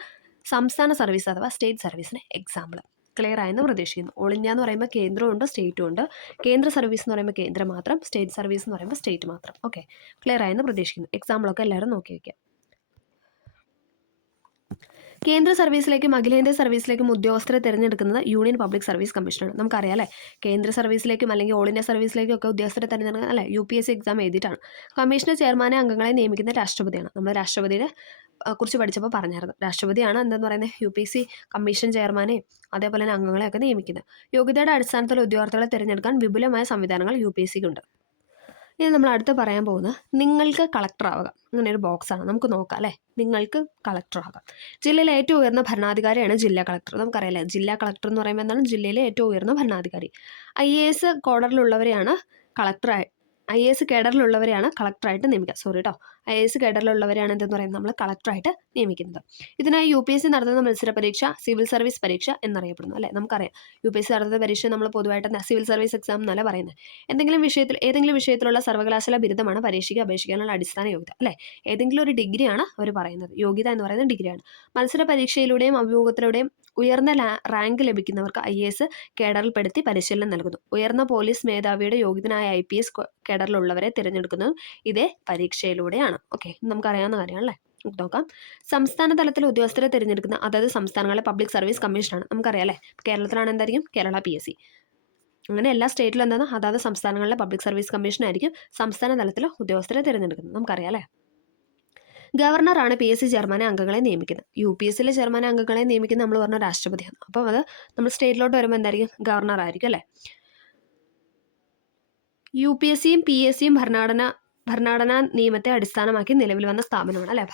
സംസ്ഥാന സർവീസ് അഥവാ സ്റ്റേറ്റ് സർവീസിന് എക്സാമ്പിൾ. ക്ലിയർ ആയെന്ന് പ്രതീക്ഷിക്കുന്നു. ഓൾ ഇന്ത്യ എന്ന് പറയുമ്പോൾ കേന്ദ്രവും ഉണ്ട്, സ്റ്റേറ്റും ഉണ്ട്. കേന്ദ്ര സർവീസ് എന്ന് പറയുമ്പോൾ കേന്ദ്രം മാത്രം, സ്റ്റേറ്റ് സർവീസ് എന്ന് പറയുമ്പോൾ സ്റ്റേറ്റ് മാത്രം. ഓക്കെ, ക്ലിയർ ആയെന്ന് പ്രതീക്ഷിക്കുന്നു. എക്സാമ്പിളൊക്കെ എല്ലാവരും നോക്കി വയ്ക്കുക. കേന്ദ്ര സർവീസിലേക്കും അഖിലേന്ത്യാ സർവീസിലേക്കും ഉദ്യോഗസ്ഥരെ തിരഞ്ഞെടുക്കുന്നത് യൂണിയൻ പബ്ലിക് സർവീസ് കമ്മീഷനാണ്. നമുക്കറിയാം അല്ലേ, കേന്ദ്ര സർവീസിലേക്കും അല്ലെങ്കിൽ ഓൾ ഇന്ത്യ സർവീസിലേക്കും ഒക്കെ ഉദ്യോഗസ്ഥരെ തിരഞ്ഞെടുക്കുന്നത് അല്ലേ UPSC എക്സാം എഴുതിയിട്ടാണ്. കമ്മീഷന്റെ ചെയർമാനെ അംഗങ്ങളെ നിയമിക്കുന്ന രാഷ്ട്രപതിയാണ്. നമ്മൾ രാഷ്ട്രപതിയെ കുറിച്ച് പഠിച്ചപ്പോൾ പറഞ്ഞായിരുന്നു. രാഷ്ട്രപതിയാണ് എന്താന്ന് പറയുന്നത് UPSC കമ്മീഷൻ ചെയർമാനെ അതേപോലെ തന്നെ അംഗങ്ങളെയൊക്കെ നിയമിക്കുന്നത്. യോഗ്യതയുടെ അടിസ്ഥാനത്തിൽ ഉദ്യോഗാർത്ഥികളെ തിരഞ്ഞെടുക്കാൻ വിപുലമായ സംവിധാനങ്ങൾ UPSCക്ക് ഉണ്ട്. ഇനി നമ്മൾ അടുത്ത് പറയാൻ പോകുന്നത് നിങ്ങൾക്ക് കളക്ടർ ആവുക. അങ്ങനെ ഒരു ബോക്സാണ്, നമുക്ക് നോക്കാം അല്ലേ. നിങ്ങൾക്ക് കളക്ടർ ആകാം. ജില്ലയിലെ ഏറ്റവും ഉയർന്ന ഭരണാധികാരിയാണ് ജില്ലാ കളക്ടർ. നമുക്കറിയാലേ, ജില്ലാ കളക്ടർ എന്ന് പറയുമ്പോൾ എന്താണ്, ജില്ലയിലെ ഏറ്റവും ഉയർന്ന ഭരണാധികാരി. IAS കോഡറിലുള്ളവരെയാണ് IAS കേഡറിലുള്ളവരെയാണ് കളക്ടറായിട്ട് നിയമിക്കുക. സോറി കേട്ടോ, IAS കേഡറിലുള്ളവരെയാണ് എന്തെന്ന് പറയുന്നത് നമ്മൾ കളക്ടറായിട്ട് നിയമിക്കുന്നത്. ഇതിനായി UPSC നടത്തുന്ന മത്സര പരീക്ഷ സിവിൽ സർവീസ് പരീക്ഷ എന്നറിയപ്പെടുന്നു അല്ലേ. നമുക്കറിയാം UPSC നടത്തുന്ന പരീക്ഷ നമ്മൾ പൊതുവായിട്ട് സിവിൽ സർവീസ് എക്സാം എന്നല്ല പറയുന്നത്. ഏതെങ്കിലും വിഷയത്തിലുള്ള സർവകലാശാല ബിരുദമാണ് പരീക്ഷയ്ക്ക് അപേക്ഷിക്കാനുള്ള അടിസ്ഥാന യോഗ്യത അല്ലേ. ഏതെങ്കിലും ഒരു ഡിഗ്രിയാണ് അവർ പറയുന്നത്. യോഗ്യത എന്ന് പറയുന്നത് ഡിഗ്രിയാണ്. മത്സര പരീക്ഷയിലൂടെയും അഭിമുഖത്തിലൂടെയും ഉയർന്ന റാങ്ക് ലഭിക്കുന്നവർക്ക് IAS കേഡറിൽപ്പെടുത്തി പരിശീലനം നൽകുന്നു. ഉയർന്ന പോലീസ് മേധാവിയുടെ യോഗ്യതനായ IPS കേഡറിലുള്ളവരെ തിരഞ്ഞെടുക്കുന്നതും ഇതേ പരീക്ഷയിലൂടെയാണ്. ഓക്കെ, നമുക്കറിയാവുന്ന കാര്യമാണല്ലേ. നോക്കാം. സംസ്ഥാന തലത്തിൽ ഉദ്യോഗസ്ഥരെ തിരഞ്ഞെടുക്കുന്ന അതായത് സംസ്ഥാനങ്ങളിലെ പബ്ലിക് സർവീസ് കമ്മീഷനാണ്. നമുക്കറിയാം അല്ലേ. കേരളത്തിലാണ് എന്തായിരിക്കും, കേരള PSC. അങ്ങനെ എല്ലാ സ്റ്റേറ്റിലും എന്താണ്, അതായത് സംസ്ഥാനങ്ങളിലെ പബ്ലിക് സർവീസ് കമ്മീഷനായിരിക്കും സംസ്ഥാന തലത്തിൽ ഉദ്യോഗസ്ഥരെ തിരഞ്ഞെടുക്കുന്നത്. നമുക്കറിയാം അല്ലേ. ഗവർണറാണ് PSC ചെയർമാനെ അംഗങ്ങളെ നിയമിക്കുന്നത്. UPSCയിലെ ചെയർമാനെ അംഗങ്ങളെ നിയമിക്കുന്നത് നമ്മൾ പറഞ്ഞ രാഷ്ട്രപതിയാണ്. അപ്പോൾ അത് നമ്മൾ സ്റ്റേറ്റിലോട്ട് വരുമ്പോൾ എന്തായിരിക്കും, ഗവർണർ ആയിരിക്കും അല്ലേ. UPSCയും PSCയും ഭരണഘടനാ നിയമത്തെ അടിസ്ഥാനമാക്കി നിലവിൽ വന്ന സ്ഥാപനമാണ് അല്ലേ.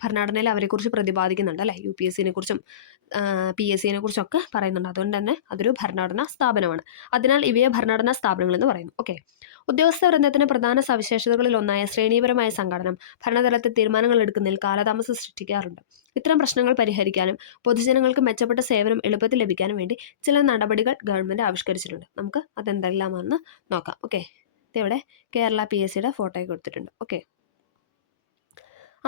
ഭരണഘടനയിൽ അവരെക്കുറിച്ച് പ്രതിപാദിക്കുന്നുണ്ട് അല്ലേ. UPSCനെ കുറിച്ചും PSCനെ കുറിച്ചൊക്കെ പറയുന്നുണ്ട്. അതുകൊണ്ട് തന്നെ അതൊരു ഭരണഘടനാ സ്ഥാപനമാണ്. അതിനാൽ ഇവയെ ഭരണഘടനാ സ്ഥാപനങ്ങൾ എന്ന് പറയുന്നു. ഓക്കെ, ഉദ്യോഗസ്ഥ വൃന്ദത്തിന് പ്രധാന സവിശേഷതകളിൽ ഒന്നായ ശ്രേണീപരമായ സംഘടനം ഭരണതലത്തിൽ തീരുമാനങ്ങൾ എടുക്കുന്നതിൽ കാലതാമസം സൃഷ്ടിക്കാറുണ്ട്. ഇത്തരം പ്രശ്നങ്ങൾ പരിഹരിക്കാനും പൊതുജനങ്ങൾക്ക് മെച്ചപ്പെട്ട സേവനം എളുപ്പത്തിൽ ലഭിക്കാനും വേണ്ടി ചില നടപടികൾ ഗവൺമെൻറ് ആവിഷ്കരിച്ചിട്ടുണ്ട്. നമുക്ക് അതെന്തെല്ലാമാണെന്ന് നോക്കാം. ഓക്കെ, ഇവിടെ കേരള PSCയുടെ ഫോട്ടോയൊക്കെ കൊടുത്തിട്ടുണ്ട്. ഓക്കെ,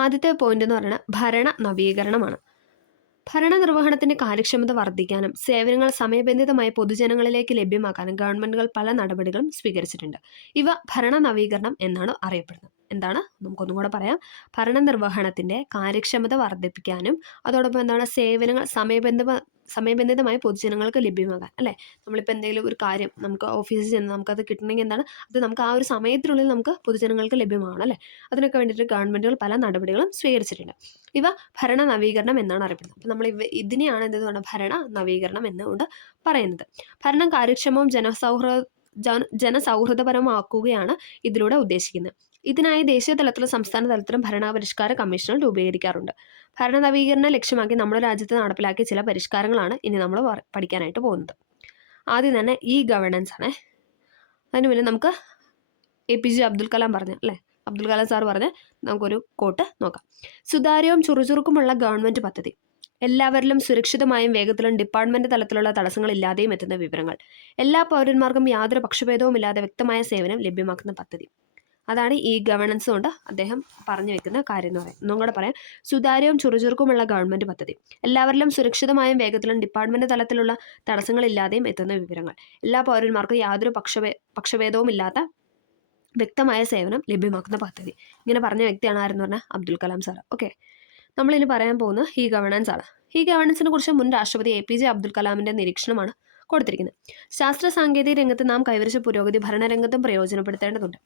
ആദ്യത്തെ പോയിന്റ് എന്ന് പറയുന്നത് ഭരണ നവീകരണമാണ്. ഭരണനിർവഹണത്തിന്റെ കാര്യക്ഷമത വർദ്ധിക്കാനും സേവനങ്ങൾ സമയബന്ധിതമായി പൊതുജനങ്ങളിലേക്ക് ലഭ്യമാക്കാനും ഗവൺമെന്റുകൾ പല നടപടികളും സ്വീകരിച്ചിട്ടുണ്ട്. ഇവ ഭരണ നവീകരണം എന്നാണ് അറിയപ്പെടുന്നത്. എന്താണ്? നമുക്കൊന്നും കൂടെ പറയാം. ഭരണനിർവഹണത്തിൻ്റെ കാര്യക്ഷമത വർദ്ധിപ്പിക്കാനും അതോടൊപ്പം എന്താണ് സേവനങ്ങൾ സമയബന്ധിതമായി പൊതുജനങ്ങൾക്ക് ലഭ്യമാകാൻ അല്ലേ? നമ്മളിപ്പോൾ എന്തെങ്കിലും ഒരു കാര്യം നമുക്ക് ഓഫീസിൽ ചെന്ന് നമുക്കത് കിട്ടണമെങ്കിൽ എന്താണ് അത് നമുക്ക് ആ ഒരു സമയത്തിനുള്ളിൽ നമുക്ക് പൊതുജനങ്ങൾക്ക് ലഭ്യമാകണം അല്ലേ? അതിനൊക്കെ വേണ്ടിയിട്ട് ഗവൺമെൻറ്റുകൾ പല നടപടികളും സ്വീകരിച്ചിട്ടുണ്ട്. ഇവ ഭരണ നവീകരണം എന്നാണ് അറിയപ്പെടുന്നത്. അപ്പോൾ നമ്മൾ ഇതിനെയാണ് എന്തെന്ന് ഭരണ നവീകരണം എന്നുകൊണ്ട് പറയുന്നത്. ഭരണം കാര്യക്ഷമവും ജനസൗഹൃദപരമാക്കുകയാണ് ഇതിലൂടെ ഉദ്ദേശിക്കുന്നത്. ഇതിനായി ദേശീയ തലത്തിലും സംസ്ഥാന തലത്തിലും ഭരണപരിഷ്കാര കമ്മീഷനുകൾ രൂപീകരിക്കാറുണ്ട്. ഭരണ നവീകരണം ലക്ഷ്യമാക്കി നമ്മുടെ രാജ്യത്ത് നടപ്പിലാക്കിയ ചില പരിഷ്കാരങ്ങളാണ് ഇനി നമ്മൾ പഠിക്കാനായിട്ട് പോകുന്നത്. ആദ്യം തന്നെ ഗവേണൻസ് ആണ്. അതിന് മുന്നേ നമുക്ക് APJ അബ്ദുൽ കലാം പറഞ്ഞു അല്ലേ? അബ്ദുൽ കലാം സാർ പറഞ്ഞ് നമുക്കൊരു കോട്ട് നോക്കാം. സുതാര്യവും ചുറുചുറുക്കുമുള്ള ഗവൺമെൻറ് പദ്ധതി. എല്ലാവരിലും സുരക്ഷിതമായും വേഗത്തിലും ഡിപ്പാർട്ട്മെൻറ്റ് തലത്തിലുള്ള തടസ്സങ്ങളില്ലാതെയും എത്തുന്ന വിവരങ്ങൾ. എല്ലാ പൗരന്മാർക്കും യാതൊരു പക്ഷഭേദവും ഇല്ലാതെ വ്യക്തമായ സേവനം ലഭ്യമാക്കുന്ന പദ്ധതി. അതാണ് ഗവേണൻസ് കൊണ്ട് അദ്ദേഹം പറഞ്ഞു വെക്കുന്ന കാര്യം എന്ന് പറയാം. ഒന്നും കൂടെ പറയാം. സുതാര്യവും ചുറുചുറുക്കുമുള്ള ഗവൺമെൻറ് പദ്ധതി. എല്ലാവരിലും സുരക്ഷിതമായും വേഗത്തിലും ഡിപ്പാർട്ട്മെൻറ്റ് തലത്തിലുള്ള തടസ്സങ്ങളില്ലാതെയും എത്തുന്ന വിവരങ്ങൾ. എല്ലാ പൗരന്മാർക്കും യാതൊരു പക്ഷഭേദവും ഇല്ലാത്ത വ്യക്തമായ സേവനം ലഭ്യമാക്കുന്ന പദ്ധതി. ഇങ്ങനെ പറഞ്ഞ വ്യക്തിയാണ് ആരെന്ന് പറഞ്ഞാൽ അബ്ദുൽ കലാം സാർ. ഓക്കെ, നമ്മളിനി പറയാൻ പോകുന്നത് ഗവേണൻസ് ആണ്. ഗവേണൻസിനെ കുറിച്ച് മുൻ രാഷ്ട്രപതി APJ അബ്ദുൽ കലാമിൻ്റെ നിരീക്ഷണമാണ് കൊടുത്തിരിക്കുന്നത്. ശാസ്ത്ര സാങ്കേതിക രംഗത്ത് നാം കൈവരിച്ച പുരോഗതി ഭരണരംഗത്തും പ്രയോജനപ്പെടുത്തേണ്ടതുണ്ട്.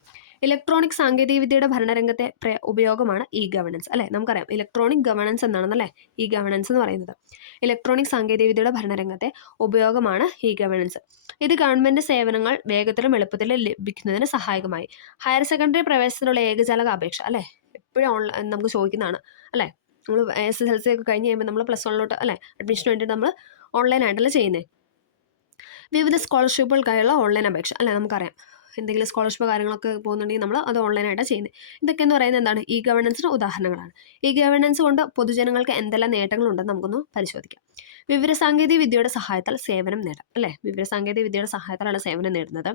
ഇലക്ട്രോണിക് സാങ്കേതികവിദ്യയുടെ ഭരണരംഗത്തെ ഉപയോഗമാണ് ഗവേണൻസ് അല്ലേ? നമുക്കറിയാം ഇലക്ട്രോണിക് ഗവേണൻസ് എന്താണെന്നല്ലേ ഗവേണൻസ് എന്ന് പറയുന്നത്. ഇലക്ട്രോണിക് സാങ്കേതികവിദ്യയുടെ ഭരണരംഗത്തെ ഉപയോഗമാണ് ഗവേണൻസ്. ഇത് ഗവൺമെൻറ് സേവനങ്ങൾ വേഗത്തിലും എളുപ്പത്തിലും ലഭിക്കുന്നതിന് സഹായകമായി. ഹയർ സെക്കൻഡറി പ്രവേശനത്തിനുള്ള ഏകജാലക അപേക്ഷ അല്ലേ? എപ്പോഴും നമുക്ക് ചോദിക്കുന്നതാണ് അല്ലേ? നമ്മൾ SSLC ഒക്കെ കഴിഞ്ഞ് കഴിയുമ്പോൾ നമ്മൾ +1 അല്ലേ അഡ്മിഷന് വേണ്ടിയിട്ട് നമ്മൾ ഓൺലൈനായിട്ടല്ലേ ചെയ്യുന്നത്. വിവിധ സ്കോളർഷിപ്പുകൾക്കായുള്ള ഓൺലൈൻ അപേക്ഷ അല്ലേ? നമുക്കറിയാം എന്തെങ്കിലും സ്കോളർഷിപ്പ് കാര്യങ്ങളൊക്കെ പോകുന്നുണ്ടെങ്കിൽ നമ്മൾ അത് ഓൺലൈനായിട്ടാണ് ചെയ്യുന്നത്. ഇതൊക്കെ എന്ന് പറയുന്നത് എന്താണ്? ഗവേണൻസിന് ഉദാഹരണങ്ങളാണ്. ഗവേണൻസ് കൊണ്ട് പൊതുജനങ്ങൾക്ക് എന്തെല്ലാം നേട്ടങ്ങളുണ്ടെന്ന് നമുക്കൊന്ന് പരിശോധിക്കാം. വിവരസാങ്കേതിക വിദ്യയുടെ സഹായത്താൽ സേവനം നേടാം അല്ലേ? വിവരസാങ്കേതിക വിദ്യയുടെ സഹായത്താലാണ് സേവനം നേടുന്നത്.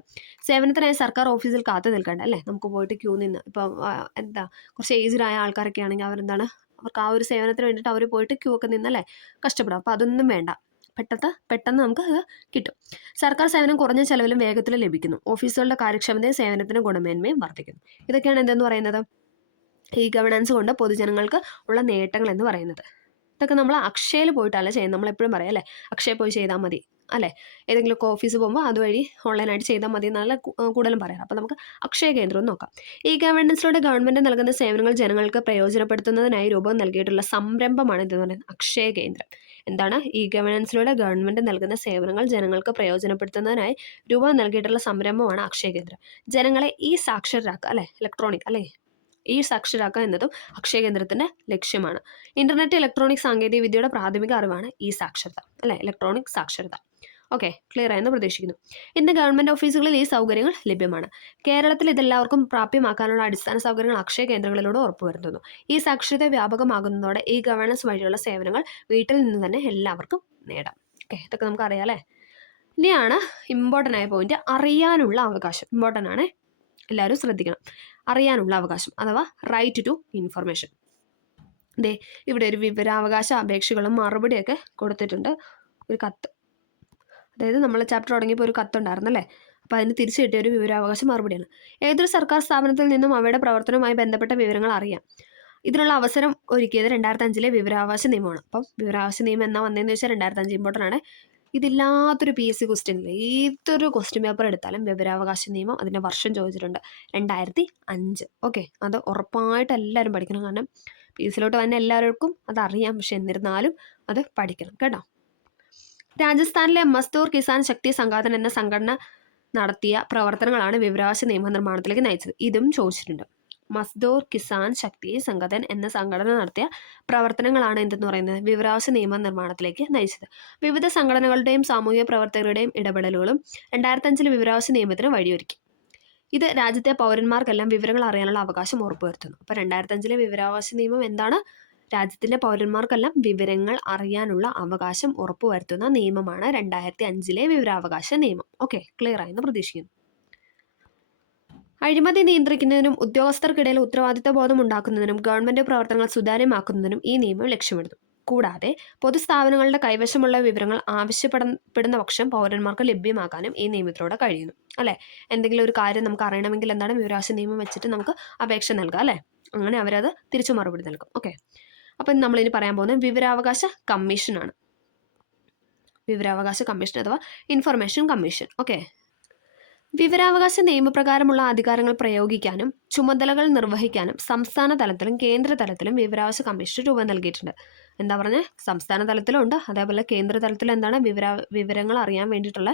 സേവനത്തിനായി സർക്കാർ ഓഫീസിൽ കാത്തു നിൽക്കേണ്ട അല്ലേ? നമുക്ക് പോയിട്ട് ക്യൂ നിന്ന് ഇപ്പം കുറച്ച് ഏജ്ഡായ ആൾക്കാരൊക്കെ ആണെങ്കിൽ അവരെന്താണ് അവർക്ക് ആ ഒരു സേവനത്തിന് വേണ്ടിയിട്ട് അവർ പോയിട്ട് ക്യൂ ഒക്കെ നിന്നല്ലേ കഷ്ടപ്പെടും. അപ്പോൾ അതൊന്നും വേണ്ട. പെട്ടെന്ന് നമുക്ക് അത് കിട്ടും. സർക്കാർ സേവനം കുറഞ്ഞ ചെലവിലും വേഗത്തിലും ലഭിക്കുന്നു. ഓഫീസുകളുടെ കാര്യക്ഷമതയും സേവനത്തിന് ഗുണമേന്മയും വർദ്ധിക്കുന്നു. ഇതൊക്കെയാണ് എന്തെന്ന് പറയുന്നത്? ഗവേണൻസ് കൊണ്ട് പൊതുജനങ്ങൾക്ക് ഉള്ള നേട്ടങ്ങൾ എന്ന് പറയുന്നത്. ഇതൊക്കെ നമ്മൾ അക്ഷയയിൽ പോയിട്ടല്ല ചെയ്യുന്നത്. നമ്മളെപ്പോഴും പറയാം അല്ലേ, അക്ഷയ പോയി ചെയ്താൽ മതി അല്ലേ? ഏതെങ്കിലുമൊക്കെ ഓഫീസ് പോകുമ്പോൾ അതുവഴി ഓൺലൈനായിട്ട് ചെയ്താൽ മതി എന്നല്ല കൂടുതലും പറയാം. അപ്പോൾ നമുക്ക് അക്ഷയ കേന്ദ്രം നോക്കാം. ഗവേണൻസിലൂടെ ഗവൺമെൻറ് നൽകുന്ന സേവനങ്ങൾ ജനങ്ങൾക്ക് പ്രയോജനപ്പെടുത്തുന്നതിനായി രൂപം നൽകിയിട്ടുള്ള സംരംഭമാണ് ഇതെന്ന് പറയുന്നത് അക്ഷയ കേന്ദ്രം. എന്താണ്? ഗവേണൻസിലൂടെ ഗവൺമെൻറ് നൽകുന്ന സേവനങ്ങൾ ജനങ്ങൾക്ക് പ്രയോജനപ്പെടുത്തുന്നതിനായി രൂപം നൽകിയിട്ടുള്ള സംരംഭമാണ് അക്ഷയ കേന്ദ്രം. ജനങ്ങളെ സാക്ഷരരാക്കുക അല്ലേ? ഇലക്ട്രോണിക് അല്ലേ? സാക്ഷരരാക്കുക എന്നതും അക്ഷയ കേന്ദ്രത്തിൻ്റെ ലക്ഷ്യമാണ്. ഇൻ്റർനെറ്റ് ഇലക്ട്രോണിക് സാങ്കേതിക വിദ്യയുടെ പ്രാഥമിക അറിവാണ് സാക്ഷരത അല്ലേ? ഇലക്ട്രോണിക് സാക്ഷരത. ഓക്കെ, ക്ലിയർ ആയെന്ന് പ്രതീക്ഷിക്കുന്നു. ഇന്ന് ഗവൺമെൻറ് ഓഫീസുകളിൽ സൗകര്യങ്ങൾ ലഭ്യമാണ്. കേരളത്തിൽ ഇതെല്ലാവർക്കും പ്രാപ്യമാക്കാനുള്ള അടിസ്ഥാന സൗകര്യങ്ങൾ അക്ഷയ കേന്ദ്രങ്ങളിലൂടെ ഉറപ്പുവരുത്തുന്നു. സാക്ഷരത വ്യാപകമാകുന്നതോടെ ഗവേണൻസ് വഴിയുള്ള സേവനങ്ങൾ വീട്ടിൽ നിന്ന് തന്നെ എല്ലാവർക്കും നേടാം. ഓക്കെ, ഇതൊക്കെ നമുക്ക് അറിയാം അല്ലേ? ഇനിയാണ് ഇമ്പോർട്ടൻ്റ് ആയ പോയിന്റ്, അറിയാനുള്ള അവകാശം. ഇമ്പോർട്ടൻ്റ് ആണ്, എല്ലാവരും ശ്രദ്ധിക്കണം. അറിയാനുള്ള അവകാശം അഥവാ റൈറ്റ് ടു ഇൻഫർമേഷൻ. ഇവിടെ ഒരു വിവരാവകാശ അപേക്ഷകളും മറുപടിയൊക്കെ കൊടുത്തിട്ടുണ്ട്. ഒരു കത്ത്, അതായത് നമ്മൾ ചാപ്റ്റർ തുടങ്ങിയപ്പോൾ ഒരു കത്തുണ്ടായിരുന്നല്ലേ? അപ്പോൾ അതിന് തിരിച്ചു കിട്ടിയ ഒരു വിവരാവകാശ മറുപടിയാണ്. ഏതൊരു സർക്കാർ സ്ഥാപനത്തിൽ നിന്നും അവയുടെ പ്രവർത്തനവുമായി ബന്ധപ്പെട്ട വിവരങ്ങൾ അറിയാം. ഇതിനുള്ള അവസരം ഒരുക്കിയത് 2005 വിവരാവകാശ നിയമമാണ്. അപ്പം വിവരാവകാശ നിയമം എന്നാ വന്നതെന്ന് വെച്ചാൽ 2005. ഇമ്പോർട്ടൻ്റ് ആണ്. ഇതില്ലാത്തൊരു PSC ക്വസ്റ്റ്യൻ ഇല്ല. ഏതൊരു ക്വസ്റ്റ്യൻ പേപ്പർ എടുത്താലും വിവരാവകാശ നിയമം അതിൻ്റെ വർഷം ചോദിച്ചിട്ടുണ്ട്, 2005. ഓക്കെ, അത് ഉറപ്പായിട്ട് എല്ലാവരും പഠിക്കണം. കാരണം PSCയിലോട്ട് തന്നെ എല്ലാവർക്കും അതറിയാം, പക്ഷെ എന്നിരുന്നാലും അത് പഠിക്കണം കേട്ടോ. രാജസ്ഥാനിലെ മസ്ദൂർ കിസാൻ ശക്തി സംഘാതൻ എന്ന സംഘടന നടത്തിയ പ്രവർത്തനങ്ങളാണ് വിവരാവകാശ നിയമനിർമ്മാണത്തിലേക്ക് നയിച്ചത്. ഇതും ചോദിച്ചിട്ടുണ്ട്. മസ്ദൂർ കിസാൻ ശക്തി സംഘടൻ എന്ന സംഘടന നടത്തിയ പ്രവർത്തനങ്ങളാണ് എന്തെന്ന് പറയുന്നത്? വിവരാവകാശ നിയമ നിർമ്മാണത്തിലേക്ക് നയിച്ചത്. വിവിധ സംഘടനകളുടെയും സാമൂഹിക പ്രവർത്തകരുടെയും ഇടപെടലുകളും 2005 വിവരാവകാശ നിയമത്തിന് വഴിയൊരുക്കി. ഇത് രാജ്യത്തെ പൗരന്മാർക്കെല്ലാം വിവരങ്ങൾ അറിയാനുള്ള അവകാശം ഉറപ്പുവരുത്തുന്നു. അപ്പോൾ 2005 വിവരാവകാശ നിയമം എന്താണ്? രാജ്യത്തിലെ പൗരന്മാർക്കെല്ലാം വിവരങ്ങൾ അറിയാനുള്ള അവകാശം ഉറപ്പുവരുത്തുന്ന നിയമമാണ് 2005 വിവരാവകാശ നിയമം. ഓക്കെ, ക്ലിയർ ആയെന്ന് പ്രതീക്ഷിക്കുന്നു. അഴിമതി നിയന്ത്രിക്കുന്നതിനും ഉദ്യോഗസ്ഥർക്കിടയിൽ ഉത്തരവാദിത്ത ബോധം ഉണ്ടാക്കുന്നതിനും ഗവൺമെൻറ് പ്രവർത്തനങ്ങൾ സുതാര്യമാക്കുന്നതിനും ഈ നിയമം ലക്ഷ്യമിടുന്നു. കൂടാതെ പൊതുസ്ഥാപനങ്ങളുടെ കൈവശമുള്ള വിവരങ്ങൾ ആവശ്യപ്പെടുന്ന പക്ഷം പൗരന്മാർക്ക് ലഭ്യമാക്കാനും ഈ നിയമത്തിലൂടെ കഴിയുന്നു അല്ലേ. എന്തെങ്കിലും ഒരു കാര്യം നമുക്ക് അറിയണമെങ്കിൽ എന്താണ് വിവരാവകാശ നിയമം വെച്ചിട്ട് നമുക്ക് അപേക്ഷ നൽകാം അല്ലേ. അങ്ങനെ അവരത് തിരിച്ചു മറുപടി നൽകും. ഓക്കെ, അപ്പം നമ്മളിനി പറയാൻ പോകുന്നത് വിവരാവകാശ കമ്മീഷനാണ്. വിവരാവകാശ കമ്മീഷൻ അഥവാ ഇൻഫർമേഷൻ കമ്മീഷൻ. ഓക്കെ, വിവരാവകാശ നിയമപ്രകാരമുള്ള അധികാരങ്ങൾ പ്രയോഗിക്കാനും ചുമതലകൾ നിർവഹിക്കാനും സംസ്ഥാന തലത്തിലും കേന്ദ്ര തലത്തിലും വിവരാവകാശ കമ്മീഷൻ രൂപം നൽകിയിട്ടുണ്ട്. എന്താ പറഞ്ഞത്, സംസ്ഥാന തലത്തിലും ഉണ്ട്, അതേപോലെ കേന്ദ്ര തലത്തിലും എന്താണ് വിവരങ്ങൾ അറിയാൻ വേണ്ടിയിട്ടുള്ള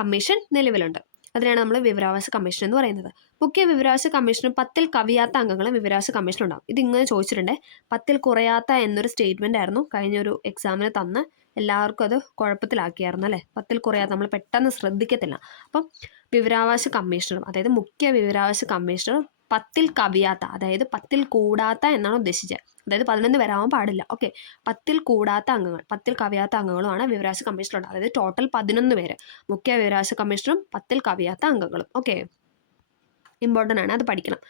കമ്മീഷൻ നിലവിലുണ്ട്. അതിനാണ് നമ്മൾ വിവരാവകാശ കമ്മീഷൻ എന്ന് പറയുന്നത്. മുഖ്യ വിവരാവകാശ കമ്മീഷന് 10 കവിയാത്ത അംഗങ്ങളും വിവരാവകാശ കമ്മീഷൻ ഉണ്ടാവും. ഇതിങ്ങനെ ചോദിച്ചിട്ടുണ്ട്. 10 കുറയാത്ത എന്നൊരു സ്റ്റേറ്റ്മെന്റ് ആയിരുന്നു കഴിഞ്ഞൊരു എക്സാമിന് തന്ന് എല്ലാവർക്കും അത് കുഴപ്പത്തിലാക്കിയായിരുന്നു അല്ലേ. 10 കുറയാത്ത നമ്മൾ പെട്ടെന്ന് ശ്രദ്ധിക്കത്തില്ല. അപ്പം വിവരാവകാശ കമ്മീഷണറും അതായത് മുഖ്യ വിവരാവകാശ കമ്മീഷണറും 10 കവിയാത്ത അതായത് 10 കൂടാത്ത എന്നാണ് ഉദ്ദേശിച്ചത്. അതായത് 11 വരാൻ പാടില്ല. ഓക്കെ, 10 കൂടാത്ത അംഗങ്ങൾ 10 കവിയാത്ത അംഗങ്ങളുമാണ് വിവരാവകാശ കമ്മീഷനുള്ളത്. അതായത് ടോട്ടൽ 11 പേര് മുഖ്യ വിവരാവകാശ കമ്മീഷണറും 10 കവിയാത്ത അംഗങ്ങളും. ഓക്കെ, ഇമ്പോർട്ടൻ്റ് ആണ്, അത് പഠിക്കണം.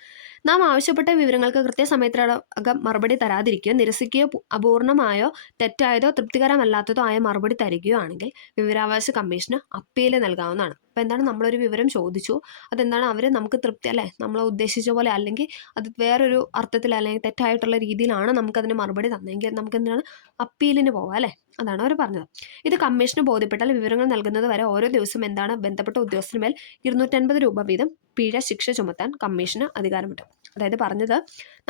നാം ആവശ്യപ്പെട്ട വിവരങ്ങൾക്ക് കൃത്യസമയത്തിനകം മറുപടി തരാതിരിക്കുകയോ നിരസിക്കുകയോ അപൂർണമായോ തെറ്റായതോ തൃപ്തികരമല്ലാത്തതോ ആയ മറുപടി തരികയോ ആണെങ്കിൽ വിവരാവകാശ കമ്മീഷന് അപ്പീൽ നൽകാവുന്നതാണ്. അപ്പോൾ എന്താണ്, നമ്മളൊരു വിവരം ചോദിച്ചു, അതെന്താണ് അവർ നമുക്ക് തൃപ്തി അല്ലേ, നമ്മൾ ഉദ്ദേശിച്ച പോലെ അല്ലെങ്കിൽ അത് വേറൊരു അർത്ഥത്തിൽ അല്ലെങ്കിൽ തെറ്റായിട്ടുള്ള രീതിയിലാണ് നമുക്കതിന് മറുപടി തന്നെങ്കിൽ നമുക്ക് എന്താണ് അപ്പീലിന് പോവാം അല്ലേ. അതാണ് അവർ പറഞ്ഞത്. ഇത് കമ്മീഷന് ബോധ്യപ്പെട്ടാൽ വിവരങ്ങൾ നൽകുന്നത് വരെ ഓരോ ദിവസവും എന്താണ് ബന്ധപ്പെട്ട ഉദ്യോഗസ്ഥന് മേൽ 250 രൂപ വീതം പിഴ ശിക്ഷ ചുമത്താൻ കമ്മീഷന് അധികാരമുണ്ട്. അതായത് പറഞ്ഞത്,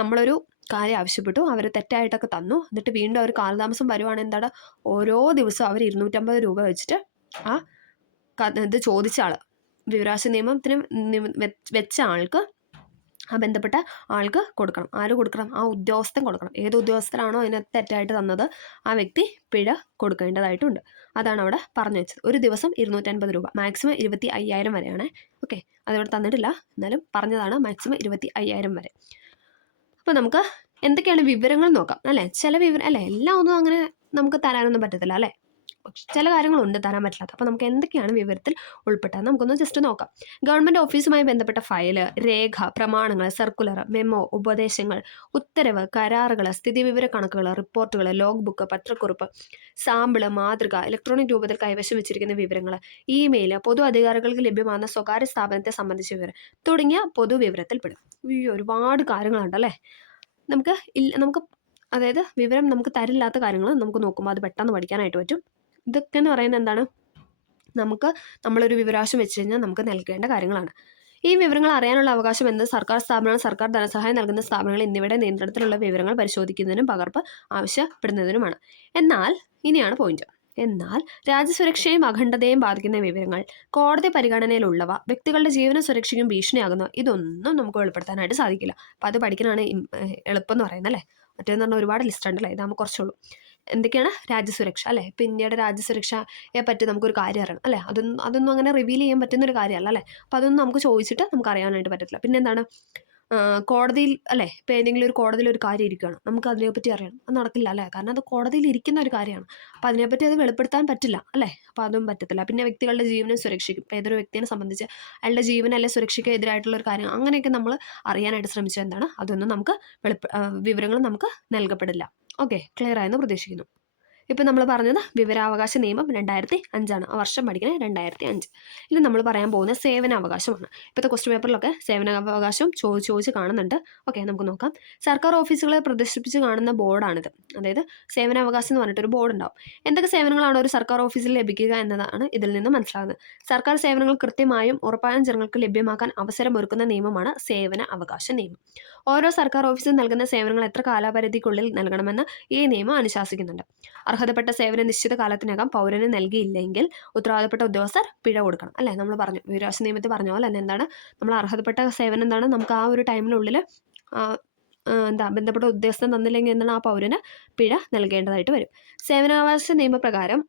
നമ്മളൊരു കാര്യം ആവശ്യപ്പെട്ടു, അവർ തെറ്റായിട്ടൊക്കെ തന്നു, എന്നിട്ട് വീണ്ടും അവർ കാലതാമസം വരുവാണെങ്കിൽ എന്താണ് ഓരോ ദിവസവും അവർ 250 രൂപ വെച്ചിട്ട് ആ ഇത് ചോദിച്ച ആൾ വിവരാവകാശ നിയമത്തിന് വെച്ച ആൾക്ക് ആ ബന്ധപ്പെട്ട ആൾക്ക് കൊടുക്കണം. ആര് കൊടുക്കണം, ആ ഉദ്യോഗസ്ഥൻ കൊടുക്കണം. ഏത് ഉദ്യോഗസ്ഥരാണോ അതിനകത്ത് തെറ്റായിട്ട് തന്നത് ആ വ്യക്തി പിഴ കൊടുക്കേണ്ടതായിട്ടുണ്ട്. അതാണ് അവിടെ പറഞ്ഞു വെച്ചത്. ഒരു ദിവസം 250 രൂപ, മാക്സിമം 25,000 വരെയാണ്. ഓക്കെ, അതവിടെ തന്നിട്ടില്ല, എന്നാലും പറഞ്ഞതാണ് മാക്സിമം 25,000 വരെ. അപ്പോൾ നമുക്ക് എന്തൊക്കെയാണ് വിവരങ്ങൾ നോക്കാം അല്ലേ. ചില വിവരം അല്ലേ എല്ലാം ഒന്നും അങ്ങനെ നമുക്ക് തരാനൊന്നും പറ്റത്തില്ല അല്ലേ. ചില കാര്യങ്ങളുണ്ട് തരാൻ പറ്റില്ലാത്ത. അപ്പോൾ നമുക്ക് എന്തൊക്കെയാണ് വിവരത്തിൽ ഉൾപ്പെട്ടത് നമുക്കൊന്ന് ജസ്റ്റ് നോക്കാം. ഗവൺമെൻറ് ഓഫീസുമായി ബന്ധപ്പെട്ട ഫയല്, രേഖ, പ്രമാണങ്ങൾ, സർക്കുലർ, മെമ്മോ, ഉപദേശങ്ങൾ, ഉത്തരവ്, കരാറുകൾ, സ്ഥിതിവിവര കണക്കുകൾ, റിപ്പോർട്ടുകൾ, ലോഗ് ബുക്ക്, പത്രക്കുറിപ്പ്, സാമ്പിള്, മാതൃക, ഇലക്ട്രോണിക് രൂപത്തിൽ കൈവശം വെച്ചിരിക്കുന്ന വിവരങ്ങൾ, ഇമെയിൽ, പൊതു അധികാരികൾക്ക് ലഭ്യമാകുന്ന സ്വകാര്യ സ്ഥാപനത്തെ സംബന്ധിച്ച വിവരം തുടങ്ങിയ പൊതുവിവരത്തിൽ പെടും. ഒരുപാട് കാര്യങ്ങളുണ്ടല്ലേ. നമുക്ക് അതായത് വിവരം നമുക്ക് തരില്ലാത്ത കാര്യങ്ങൾ നമുക്ക് നോക്കുമ്പോൾ അത് പെട്ടെന്ന് പഠിക്കാനായിട്ട് പറ്റും. ഇതൊക്കെ എന്ന് പറയുന്നത് എന്താണ്, നമ്മളൊരു വിവരാവകാശം വെച്ച് കഴിഞ്ഞാൽ നമുക്ക് നൽകേണ്ട കാര്യങ്ങളാണ്. ഈ വിവരങ്ങൾ അറിയാനുള്ള അവകാശം എന്നത് സർക്കാർ സ്ഥാപനങ്ങൾ, സർക്കാർ ധനസഹായം നൽകുന്ന സ്ഥാപനങ്ങൾ എന്നിവയുടെ നിയന്ത്രണത്തിലുള്ള വിവരങ്ങൾ പരിശോധിക്കുന്നതിനും പകർപ്പ് ആവശ്യപ്പെടുന്നതിനുമാണ്. ഇനിയാണ് പോയിന്റ്. എന്നാൽ രാജ്യസുരക്ഷയും അഖണ്ഡതയും ബാധിക്കുന്ന വിവരങ്ങൾ, കോടതി പരിഗണനയിലുള്ളവ, വ്യക്തികളുടെ ജീവനും സുരക്ഷയ്ക്കും ഭീഷണിയാകുന്ന ഇതൊന്നും നമുക്ക് വെളിപ്പെടുത്താനായിട്ട് സാധിക്കില്ല. അപ്പോൾ അത് പഠിക്കാനാണ് എളുപ്പം എന്ന് പറയുന്നത് അല്ലേ. മറ്റേന്ന് പറഞ്ഞാൽ ഒരുപാട് ലിസ്റ്റ് ഉണ്ടല്ലേ, ഇതാകുമ്പോൾ കുറച്ചുള്ളൂ. എന്തൊക്കെയാണ് രാജ്യസുരക്ഷ അല്ലേ. ഇപ്പം ഇന്ത്യയുടെ രാജ്യസുരക്ഷയെ പറ്റി നമുക്കൊരു കാര്യം അറിയണം അല്ലേ. അതൊന്നും അങ്ങനെ റിവീൽ ചെയ്യാൻ പറ്റുന്നൊരു കാര്യമല്ല അല്ലേ. അപ്പോൾ അതൊന്നും നമുക്ക് ചോദിച്ചിട്ട് നമുക്ക് അറിയാനായിട്ട് പറ്റത്തില്ല. പിന്നെ എന്താണ്, കോടതിയിൽ അല്ലേ, ഇപ്പോൾ ഏതെങ്കിലും ഒരു കോടതിയിൽ ഒരു കാര്യം ഇരിക്കുകയാണ്, നമുക്ക് അതിനെപ്പറ്റി അറിയണം, അത് നടക്കില്ല അല്ലേ. കാരണം അത് കോടതിയിൽ ഇരിക്കുന്ന ഒരു കാര്യമാണ്. അപ്പോൾ അതിനെപ്പറ്റി അത് വെളിപ്പെടുത്താൻ പറ്റില്ല അല്ലേ. അപ്പോൾ അതും പറ്റത്തില്ല. പിന്നെ വ്യക്തികളുടെ ജീവനും സുരക്ഷയ്ക്കും, ഇപ്പോൾ ഏതൊരു വ്യക്തിയെ സംബന്ധിച്ച് അയാളുടെ ജീവൻ അല്ലെ സുരക്ഷയ്ക്ക് എതിരായിട്ടുള്ള ഒരു കാര്യം, അങ്ങനെയൊക്കെ നമ്മൾ അറിയാനായിട്ട് ശ്രമിച്ചാൽ എന്താണ്, അതൊന്നും നമുക്ക് വിവരങ്ങൾ നമുക്ക് നൽകപ്പെടില്ല. ഓക്കെ, ക്ലിയർ ആയെന്ന് പ്രതീക്ഷിക്കുന്നു. ഇപ്പം നമ്മൾ പറഞ്ഞത് വിവരാവകാശ നിയമം 2005 ആ വർഷം പഠിക്കണേ 2005. ഇനി നമ്മൾ പറയാൻ പോകുന്ന സേവനാവകാശമാണ്. ഇപ്പോഴത്തെ ക്വസ്റ്റ്യൻ പേപ്പറിലൊക്കെ സേവനാവകാശം ചോദിച്ച് കാണുന്നുണ്ട്. ഓക്കെ, നമുക്ക് നോക്കാം. സർക്കാർ ഓഫീസുകളെ പ്രദർശിപ്പിച്ച് കാണുന്ന ബോർഡാണിത്. അതായത് സേവനാവകാശം എന്ന് പറഞ്ഞിട്ടൊരു ബോർഡ് ഉണ്ടാവും. എന്തൊക്കെ സേവനങ്ങളാണ് ഒരു സർക്കാർ ഓഫീസിൽ ലഭിക്കുക എന്നതാണ് ഇതിൽ നിന്ന് മനസ്സിലാകുന്നത്. സർക്കാർ സേവനങ്ങൾ കൃത്യമായും ഉറപ്പായും ജനങ്ങൾക്ക് ലഭ്യമാക്കാൻ അവസരമൊരുക്കുന്ന നിയമമാണ് സേവന അവകാശ നിയമം. ഓരോ സർക്കാർ ഓഫീസും നൽകുന്ന സേവനങ്ങൾ എത്ര കാലപരിധിക്കുള്ളിൽ നൽകണമെന്ന് ഈ നിയമം അനുശാസിക്കുന്നുണ്ട്. അർഹതപ്പെട്ട സേവനം നിശ്ചിത കാലത്തിനകം പൗരന് നൽകിയില്ലെങ്കിൽ ഉത്തരവാദപ്പെട്ട ഉദ്യോഗസ്ഥർ പിഴ കൊടുക്കണം അല്ലേ. നമ്മൾ പറഞ്ഞു വിവരാവകാശ നിയമത്തിൽ പറഞ്ഞ പോലെ തന്നെ എന്താണ്, നമ്മൾ അർഹതപ്പെട്ട സേവനം എന്താണ് നമുക്ക് ആ ഒരു ടൈമിനുള്ളിൽ ബന്ധപ്പെട്ട ഉദ്യോഗസ്ഥൻ തന്നില്ലെങ്കിൽ എന്താണ്, ആ പൗരന് പിഴ നൽകേണ്ടതായിട്ട് വരും. സേവനാവകാശ നിയമപ്രകാരം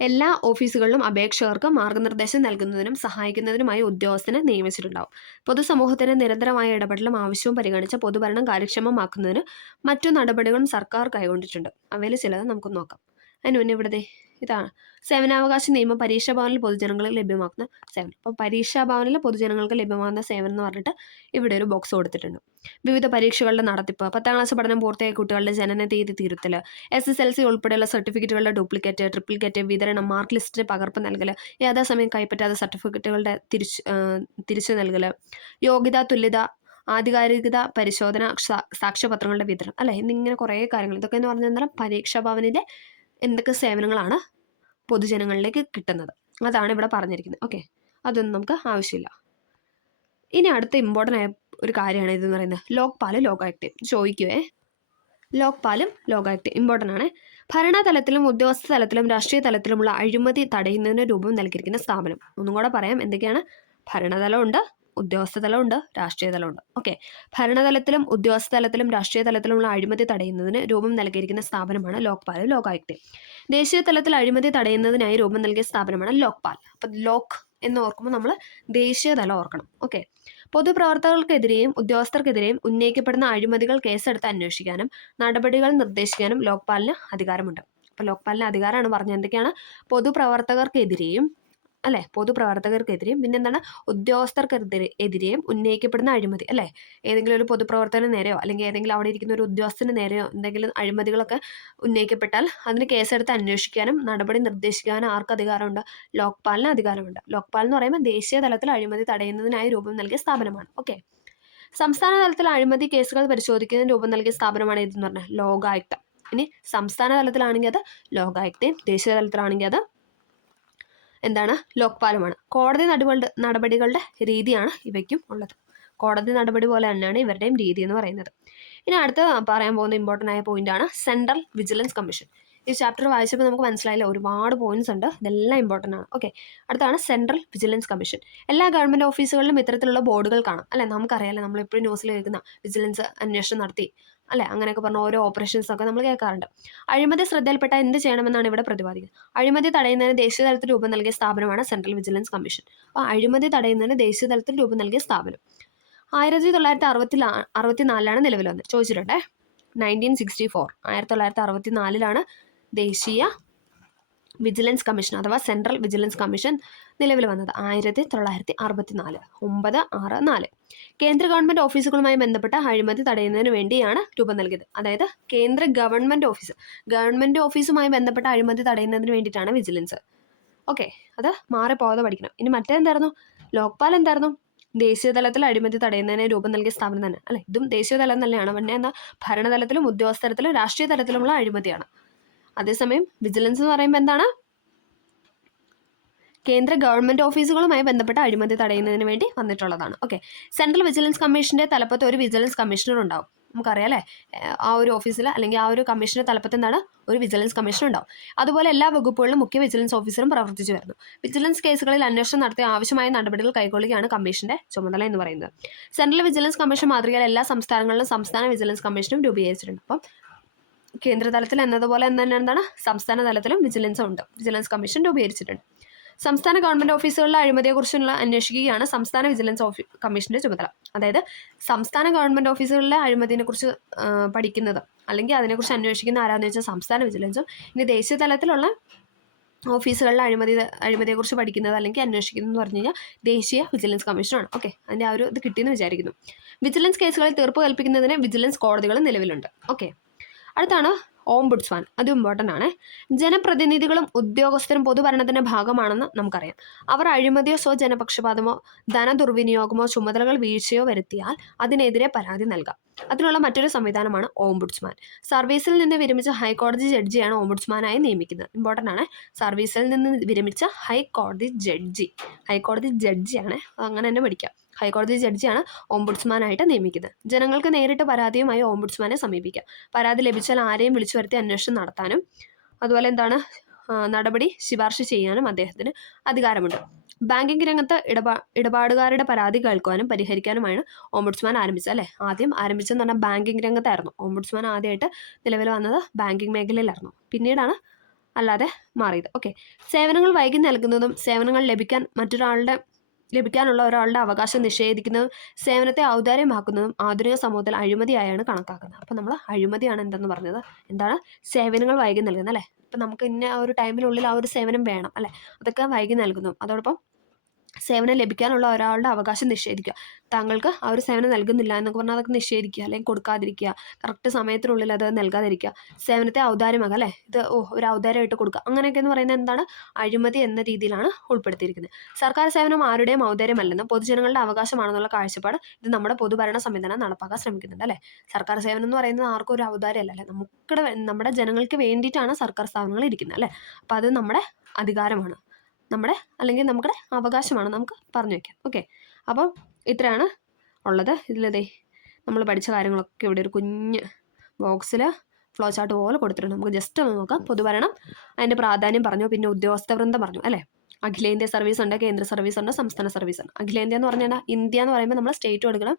എല്ലാ ഓഫീസുകളിലും അപേക്ഷകർക്ക് മാർഗ്ഗനിർദ്ദേശം നൽകുന്നതിനും സഹായിക്കുന്നതിനുമായി ഉദ്യോഗസ്ഥനെ നിയമിച്ചിട്ടുണ്ടാവും. പൊതുസമൂഹത്തിന് നിരന്തരമായ ഇടപെടലും ആവശ്യവും പരിഗണിച്ച പൊതുഭരണം കാര്യക്ഷമമാക്കുന്നതിന് മറ്റു നടപടികളും സർക്കാർ കൈക്കൊണ്ടിട്ടുണ്ട്. അവയിൽ ചിലത് നമുക്ക് നോക്കാം. അതിന് മുന്നേ ഇവിടെ ഇതാണ് സേവനാവകാശ നിയമം പരീക്ഷാ ഭവനിൽ പൊതുജനങ്ങൾക്ക് ലഭ്യമാക്കുന്ന സേവനം. അപ്പോൾ പരീക്ഷാ ഭവനിൽ പൊതുജനങ്ങൾക്ക് ലഭ്യമാകുന്ന സേവനം എന്ന് പറഞ്ഞിട്ട് ഇവിടെ ഒരു ബോക്സ് കൊടുത്തിട്ടുണ്ട്. വിവിധ പരീക്ഷകളുടെ നടത്തിപ്പ്, 10ാം ക്ലാസ് പഠനം പൂർത്തിയായ കുട്ടികളുടെ ജനന തീയതി തിരുത്തൽ, SSLC ഉൾപ്പെടെയുള്ള സർട്ടിഫിക്കറ്റുകളുടെ ഡ്യൂപ്ലിക്കേറ്റ്, ട്രിപ്ലിക്കേറ്റ് വിതരണം, മാർക്ക് ലിസ്റ്റിന് പകർപ്പ് നൽകൽ, യഥാസമയം കൈപ്പറ്റാത്ത സർട്ടിഫിക്കറ്റുകളുടെ തിരിച്ചു നൽകൽ, യോഗ്യത, തുല്യത, ആധികാരികത പരിശോധന, സാക്ഷ്യപത്രങ്ങളുടെ വിതരണം, അല്ലേ, എന്നിങ്ങനെ കുറേ കാര്യങ്ങൾ. ഇതൊക്കെ എന്ന് പറഞ്ഞാൽ പരീക്ഷാ ഭവനിലെ എന്തൊക്കെ സേവനങ്ങളാണ് പൊതുജനങ്ങളിലേക്ക് കിട്ടുന്നത് അതാണ് ഇവിടെ പറഞ്ഞിരിക്കുന്നത്. ഓക്കെ, അതൊന്നും നമുക്ക് ആവശ്യമില്ല. ഇനി അടുത്ത ഇമ്പോർട്ടൻ്റ് ആയ ഒരു കാര്യമാണ് ഇതെന്ന് പറയുന്നത് ലോക്പാലും ലോകായുക്തയും. ചോദിക്കുവേ, ലോക്പാലും ലോകായുക്തയും ഇമ്പോർട്ടൻ്റ് ആണ്. ഭരണതലത്തിലും ഉദ്യോഗസ്ഥ തലത്തിലും രാഷ്ട്രീയ തലത്തിലുമുള്ള അഴിമതി തടയുന്നതിന് രൂപം നൽകിയിരിക്കുന്ന സ്ഥാപനം. ഒന്നും കൂടെ പറയാം എന്തൊക്കെയാണ്. ഭരണതലമുണ്ട്, ഉദ്യോഗസ്ഥ തലമുണ്ട്, രാഷ്ട്രീയ തലമുണ്ട്. ഓക്കെ, ഭരണതലത്തിലും ഉദ്യോഗസ്ഥ തലത്തിലും രാഷ്ട്രീയ തലത്തിലുമുള്ള അഴിമതി തടയുന്നതിന് രൂപം നൽകിയിരിക്കുന്ന സ്ഥാപനമാണ് ലോക്പാലും ലോകായുക്തയും. ദേശീയ തലത്തിൽ അഴിമതി തടയുന്നതിനായി രൂപം നൽകിയ സ്ഥാപനമാണ് ലോക്പാൽ. അപ്പം ലോക് എന്ന് ഓർക്കുമ്പോൾ നമ്മൾ ദേശീയ തലം ഓർക്കണം. ഓക്കെ, പൊതുപ്രവർത്തകർക്കെതിരെയും ഉദ്യോഗസ്ഥർക്കെതിരെയും ഉന്നയിക്കപ്പെടുന്ന അഴിമതികൾ കേസെടുത്ത് അന്വേഷിക്കാനും നടപടികൾ നിർദ്ദേശിക്കാനും ലോക്പാലിന് അധികാരമുണ്ട്. അപ്പോൾ ലോക്പാലിന് അധികാരമാണ് പറഞ്ഞത് എന്തൊക്കെയാണ്. പൊതുപ്രവർത്തകർക്കെതിരെയും അല്ലേ, പൊതുപ്രവർത്തകർക്കെതിരെയും പിന്നെ എന്താണ് ഉദ്യോഗസ്ഥർക്കെതിരെയും ഉന്നയിക്കപ്പെടുന്ന അഴിമതി, അല്ലേ, ഏതെങ്കിലും ഒരു പൊതുപ്രവർത്തകന് നേരെയോ അല്ലെങ്കിൽ ഏതെങ്കിലും അവിടെ ഇരിക്കുന്ന ഒരു ഉദ്യോഗസ്ഥന് നേരെയോ എന്തെങ്കിലും അഴിമതികളൊക്കെ ഉന്നയിക്കപ്പെട്ടാൽ അതിന് കേസെടുത്ത് അന്വേഷിക്കാനും നടപടി നിർദ്ദേശിക്കാനും ആർക്ക് അധികാരമുണ്ട്. ലോക്പാലിന് അധികാരമുണ്ട്. ലോക്പാൽ എന്ന് പറയുമ്പോൾ ദേശീയ തലത്തിൽ അഴിമതി തടയുന്നതിനായി രൂപം നൽകിയ സ്ഥാപനമാണ്. ഓക്കെ, സംസ്ഥാന തലത്തിൽ അഴിമതി കേസുകൾ പരിശോധിക്കുന്നതിന് രൂപം നൽകിയ സ്ഥാപനമാണ് ഇതെന്ന് പറഞ്ഞാൽ ലോകായുക്ത. ഇനി സംസ്ഥാന തലത്തിലാണെങ്കിൽ അത് ലോകായുക്തയും ദേശീയ തലത്തിലാണെങ്കിൽ അത് എന്താണ് ലോക്പാലുമാണ്. കോടതി നടപടികളുടെ രീതിയാണ് ഇവയ്ക്കും ഉള്ളത്. കോടതി നടപടി പോലെ തന്നെയാണ് ഇവരുടെയും രീതി എന്ന് പറയുന്നത്. ഇനി അടുത്ത് പറയാൻ പോകുന്ന ഇമ്പോർട്ടൻ്റ് ആയ പോയിന്റാണ് സെൻട്രൽ വിജിലൻസ് കമ്മീഷൻ. ഈ ചാപ്റ്റർ വായിച്ചപ്പോൾ നമുക്ക് മനസ്സിലായില്ല, ഒരുപാട് പോയിന്റ്സ് ഉണ്ട്, ഇതെല്ലാം ഇമ്പോർട്ടൻ്റ് ആണ്. ഓക്കെ, അടുത്താണ് സെൻട്രൽ വിജിലൻസ് കമ്മീഷൻ. എല്ലാ ഗവൺമെൻറ് ഓഫീസുകളിലും ഇത്തരത്തിലുള്ള ബോർഡുകൾ കാണാം, അല്ലേ, നമുക്കറിയാമല്ലോ, നമ്മളെപ്പോഴും ന്യൂസിൽ കേൾക്കുന്ന വിജിലൻസ് അന്വേഷണം നടത്തി, അല്ലേ, അങ്ങനെയൊക്കെ പറഞ്ഞ ഓരോ ഓപ്പറേഷൻസ് ഒക്കെ നമ്മൾ കേൾക്കാറുണ്ട്. അഴിമതി ശ്രദ്ധയിൽപ്പെട്ട എന്ത് ചെയ്യണമെന്നാണ് ഇവിടെ പ്രതിപാദിക്കുന്നത്. അഴിമതി തടയുന്നതിന് ദേശീയ തലത്തിൽ രൂപം നൽകിയ സ്ഥാപനമാണ് സെൻട്രൽ വിജിലൻസ് കമ്മീഷൻ. അപ്പോൾ അഴിമതി തടയുന്നതിന് ദേശീയ തലത്തിൽ രൂപം നൽകിയ സ്ഥാപനം 1964 നിലവിൽ വന്നത്. ചോദിച്ചിട്ടുണ്ടേ, 1964 1964 ദേശീയ വിജിലൻസ് കമ്മീഷൻ അഥവാ സെൻട്രൽ വിജിലൻസ് കമ്മീഷൻ നിലവിൽ വന്നത് 1964 964. കേന്ദ്ര ഗവൺമെൻറ് ഓഫീസുകളുമായി ബന്ധപ്പെട്ട അഴിമതി തടയുന്നതിന് വേണ്ടിയാണ് രൂപം നൽകിയത്. അതായത് കേന്ദ്ര ഗവൺമെൻറ് ഓഫീസുമായി ബന്ധപ്പെട്ട അഴിമതി തടയുന്നതിന് വേണ്ടിയിട്ടാണ് വിജിലൻസ്. ഓക്കെ, അത് മാറിപ്പോകാതെ പഠിക്കണം. ഇനി മറ്റേതെന്തായിരുന്നു, ലോക്പാൽ എന്തായിരുന്നു, ദേശീയ തലത്തിൽ അഴിമതി തടയുന്നതിന് രൂപം നൽകിയ സ്ഥാപനം തന്നെ, അല്ലേ, ഇതും ദേശീയ തലം തന്നെയാണ്. പിന്നെ എന്താ, ഭരണതലത്തിലും ഉദ്യോഗസ്ഥ തലത്തിലും രാഷ്ട്രീയ തലത്തിലുമുള്ള അഴിമതിയാണ്. അതേസമയം വിജിലൻസ് എന്ന് പറയുമ്പോൾ എന്താണ്, കേന്ദ്ര ഗവൺമെൻറ് ഓഫീസുകളുമായി ബന്ധപ്പെട്ട അഴിമതി തടയുന്നതിന് വേണ്ടി വന്നിട്ടുള്ളതാണ്. ഓക്കെ, സെൻട്രൽ വിജിലൻസ് കമ്മീഷൻ്റെ തലപ്പത്ത് ഒരു വിജിലൻസ് കമ്മീഷണർ ഉണ്ടാവും. നമുക്കറിയാം അല്ലേ, ആ ഒരു ഓഫീസിൽ അല്ലെങ്കിൽ ആ ഒരു കമ്മീഷൻ്റെ തലപ്പത്ത് എന്താണ്, ഒരു വിജിലൻസ് കമ്മീഷൻ ഉണ്ടാവും. അതുപോലെ എല്ലാ വകുപ്പുകളിലും മുഖ്യ വിജിലൻസ് ഓഫീസറും പ്രവർത്തിച്ചു വരുന്നു. വിജിലൻസ് കേസുകളിൽ അന്വേഷണം നടത്തി ആവശ്യമായ നടപടികൾ കൈക്കൊള്ളുകയാണ് കമ്മീഷന്റെ ചുമതല എന്ന് പറയുന്നത്. സെൻട്രൽ വിജിലൻസ് കമ്മീഷൻ മാതൃകയിൽ എല്ലാ സംസ്ഥാനങ്ങളിലും സംസ്ഥാന വിജിലൻസ് കമ്മീഷനും രൂപീകരിച്ചിട്ടുണ്ട്. അപ്പം കേന്ദ്ര തലത്തിൽ എന്നതുപോലെ തന്നെ എന്താണ്, സംസ്ഥാന തലത്തിലും വിജിലൻസ് കമ്മീഷൻ രൂപീകരിച്ചിട്ടുണ്ട്. സംസ്ഥാന ഗവൺമെൻറ് ഓഫീസുകളിലെ അഴിമതിയെക്കുറിച്ചുള്ള അന്വേഷിക്കുകയാണ് സംസ്ഥാന വിജിലൻസ് കമ്മീഷൻ്റെ ചുമതല. അതായത് സംസ്ഥാന ഗവൺമെൻറ് ഓഫീസുകളിലെ അഴിമതിയെക്കുറിച്ച് പഠിക്കുന്നത് അല്ലെങ്കിൽ അതിനെക്കുറിച്ച് അന്വേഷിക്കുന്ന ആരാന്ന് വെച്ചാൽ സംസ്ഥാന വിജിലൻസും. ഇനി ദേശീയ തലത്തിലുള്ള ഓഫീസുകളിലെ അഴിമതിയെക്കുറിച്ച് പഠിക്കുന്നത് അല്ലെങ്കിൽ അന്വേഷിക്കുന്നത് എന്ന് പറഞ്ഞു കഴിഞ്ഞാൽ ദേശീയ വിജിലൻസ് കമ്മീഷനാണ്. ഓക്കെ, അതിൻ്റെ ആ ഒരു ഇത് കിട്ടിയെന്ന് വിചാരിക്കുന്നു. വിജിലൻസ് കേസുകളിൽ തീർപ്പ് കൽപ്പിക്കുന്നതിന് വിജിലൻസ് കോടതികളും നിലവിലുണ്ട്. ഓക്കെ, അടുത്താണ് ഓംബുഡ്സ്മാൻ. അത് ഇമ്പോർട്ടൻ്റ് ആണ്. ജനപ്രതിനിധികളും ഉദ്യോഗസ്ഥരും പൊതുഭരണത്തിൻ്റെ ഭാഗമാണെന്ന് നമുക്കറിയാം. അവർ അഴിമതിയോ സ്വജനപക്ഷപാതമോ ധനദുർവിനിയോഗമോ ചുമതലകൾ വീഴ്ചയോ വരുത്തിയാൽ അതിനെതിരെ പരാതി നൽകാം. അതിനുള്ള മറ്റൊരു സംവിധാനമാണ് ഓംബുഡ്സ്മാൻ. സർവീസിൽ നിന്ന് വിരമിച്ച ഹൈക്കോടതി ജഡ്ജിയാണ് ഓംബുഡ്സ്മാനായി നിയമിക്കുന്നത്. ഇമ്പോർട്ടൻ്റ് ആണ്, സർവീസിൽ നിന്ന് വിരമിച്ച ഹൈക്കോടതി ജഡ്ജിയാണ്, അങ്ങനെ തന്നെ പഠിക്കാം. ഹൈക്കോടതി ജഡ്ജിയാണ് ഓംബുഡ്സ്മാനായിട്ട് നിയമിക്കുന്നത്. ജനങ്ങൾക്ക് നേരിട്ട് പരാതിയുമായി ഓംബുഡ്സ്മാനെ സമീപിക്കാം. പരാതി ലഭിച്ചാൽ ആരെയും വിളിച്ചു വരുത്തി അന്വേഷണം നടത്താനും അതുപോലെ എന്താണ് നടപടി ശുപാർശ ചെയ്യാനും അദ്ദേഹത്തിന് അധികാരമുണ്ട്. ബാങ്കിംഗ് രംഗത്ത് ഇടപാടുകാരുടെ പരാതി കേൾക്കുവാനും പരിഹരിക്കാനുമാണ് ഓംബുഡ്സ്മാൻ ആരംഭിച്ചത്, അല്ലേ. ആദ്യം ആരംഭിച്ചതെന്ന് പറഞ്ഞാൽ ബാങ്കിംഗ് രംഗത്തായിരുന്നു. ഓംബുഡ്സ്മാൻ ആദ്യമായിട്ട് നിലവിൽ വന്നത് ബാങ്കിംഗ് മേഖലയിലായിരുന്നു, പിന്നീടാണ് അല്ലാതെ മാറിയത്. ഓക്കെ, സേവനങ്ങൾ വൈകി നൽകുന്നതും സേവനങ്ങൾ ലഭിക്കാൻ മറ്റൊരാളുടെ ലഭിക്കാനുള്ള ഒരാളുടെ അവകാശം നിഷേധിക്കുന്നതും സേവനത്തെ ഔദാര്യമാക്കുന്നതും ആധുനിക സമൂഹത്തിൽ അഴിമതിയായാണ് കണക്കാക്കുന്നത്. അപ്പോൾ നമ്മൾ അഴിമതിയാണ് എന്തെന്ന് പറഞ്ഞത്, എന്താണ് സേവനങ്ങൾ വൈകി നൽകുന്നത് അല്ലേ. ഇപ്പം നമുക്ക് ഇന്ന ഒരു ടൈമിനുള്ളിൽ ആ ഒരു സേവനം വേണം അല്ലേ, അതൊക്കെ വൈകി നൽകുന്നു. അതോടൊപ്പം സേവനം ലഭിക്കാനുള്ള ഒരാളുടെ അവകാശം നിഷേധിക്കുക. താങ്കൾക്ക് ആ ഒരു സേവനം നൽകുന്നില്ല എന്നൊക്കെ പറഞ്ഞാൽ അതൊക്കെ നിഷേധിക്കുക, അല്ലെങ്കിൽ കൊടുക്കാതിരിക്കുക, കറക്റ്റ് സമയത്തിനുള്ളിൽ അത് നൽകാതിരിക്കുക, സേവനത്തെ ഔദാര്യമാക്കുക അല്ലേ, ഇത് ഒരു ഔദാര്യമായിട്ട് കൊടുക്കുക, അങ്ങനെയൊക്കെ എന്ന് പറയുന്നത് എന്താണ്, അഴിമതി എന്ന രീതിയിലാണ് ഉൾപ്പെടുത്തിയിരിക്കുന്നത്. സർക്കാർ സേവനം ആരുടെയും ഔദാര്യമല്ലെന്നും പൊതുജനങ്ങളുടെ അവകാശമാണെന്നുള്ള കാഴ്ചപ്പാട് ഇത് നമ്മുടെ പൊതുഭരണ സംവിധാനം നടപ്പാക്കാൻ ശ്രമിക്കുന്നുണ്ട് അല്ലേ. സർക്കാർ സേവനം എന്ന് പറയുന്നത് ആർക്കും ഒരു ഔദാര്യമല്ല അല്ലേ, നമ്മുടെ ജനങ്ങൾക്ക് വേണ്ടിയിട്ടാണ് സർക്കാർ സ്ഥാപനങ്ങൾ ഇരിക്കുന്നത് അല്ലേ. അപ്പോൾ അത് നമ്മുടെ അധികാരമാണ്, അല്ലെങ്കിൽ നമ്മുടെ അവകാശമാണ്, നമുക്ക് പറഞ്ഞു വയ്ക്കാം. ഓക്കെ, അപ്പം ഇത്രയാണ് ഉള്ളത്. ഇതിലതേ നമ്മൾ പഠിച്ച കാര്യങ്ങളൊക്കെ ഇവിടെ ഒരു കുഞ്ഞ് ബോക്സിൽ ഫ്ലോ ചാർട്ട് പോലെ കൊടുത്തിട്ടുണ്ട്. നമുക്ക് ജസ്റ്റ് ഒന്ന് നോക്കാം. പൊതുഭരണം, അതിൻ്റെ പ്രാധാന്യം പറഞ്ഞു, പിന്നെ ഉദ്യോഗസ്ഥ വൃന്ദം പറഞ്ഞു അല്ലേ. അഖിലേന്ത്യാ സർവീസ് ഉണ്ട്, കേന്ദ്ര സർവീസ് ഉണ്ട്, സംസ്ഥാന സർവീസ് ഉണ്ട്. അഖിലേന്ത്യ എന്ന് പറഞ്ഞാൽ ഇന്ത്യ എന്ന് പറയുമ്പോൾ നമ്മൾ സ്റ്റേറ്റും എടുക്കണം,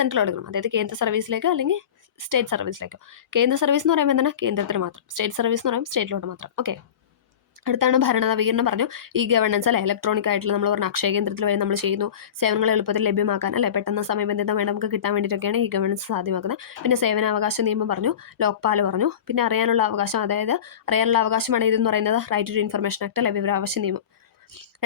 സെൻട്രൽ എടുക്കണം. അതായത് കേന്ദ്ര സർവീസിലേക്കോ അല്ലെങ്കിൽ സ്റ്റേറ്റ് സർവീസിലേക്കോ. കേന്ദ്ര സർവീസ് എന്ന് പറയുമ്പോൾ എന്താണ്, കേന്ദ്രത്തിന് മാത്രം. സ്റ്റേറ്റ് സർവീസ് എന്ന് പറയുമ്പോൾ സ്റ്റേറ്റിലോട്ട് മാത്രം. ഓക്കെ, അടുത്താണ് ഭരണ നവീകരണം പറഞ്ഞു. ഈ ഗവേണൻസ് അല്ലേ, ഇലക്ട്രോണിക് ആയിട്ടുള്ള നമ്മൾ പറഞ്ഞ അക്ഷയ കേന്ദ്രത്തിൽ വഴി നമ്മൾ ചെയ്യുന്നു. സേവനങ്ങൾ എളുപ്പത്തിൽ ലഭ്യമാക്കാൻ അല്ലേ, പെട്ടെന്ന് സമയബന്ധിതമായി നമുക്ക് കിട്ടാൻ വേണ്ടിയിട്ടൊക്കെയാണ് ഈ ഗവേണൻസ് സാധ്യമാക്കുന്നത്. പിന്നെ സേവനാവകാശ നിയമം പറഞ്ഞു, ലോക്പാൽ പറഞ്ഞു, പിന്നെ അറിയാനുള്ള അവകാശം, അതായത് അറിയാനുള്ള അവകാശമാണ് ഇതെന്ന് പറയുന്നത് റൈറ്റ് ടു ഇൻഫർമേഷൻ ആക്ട് അല്ലെ, വിവരാവകാശ നിയമം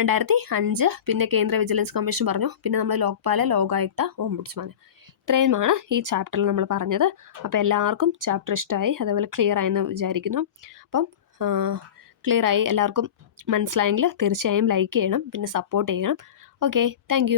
2005. പിന്നെ കേന്ദ്ര വിജിലൻസ് കമ്മീഷൻ പറഞ്ഞു, പിന്നെ നമ്മൾ ലോക്പാൽ, ലോകായുക്ത, ഓംബുഡ്സ്മാൻ. ഇത്രയുമാണ് ഈ ചാപ്റ്ററിൽ നമ്മൾ പറഞ്ഞത്. അപ്പോൾ എല്ലാവർക്കും ചാപ്റ്റർ ഇഷ്ടമായി, അതേപോലെ ക്ലിയർ ആയെന്ന് വിചാരിക്കുന്നു. അപ്പം ക്ലിയറായി, എല്ലാവർക്കും മനസ്സിലായെങ്കിൽ തീർച്ചയായും ലൈക്ക് ചെയ്യണം, പിന്നെ സപ്പോർട്ട് ചെയ്യണം. Okay, thank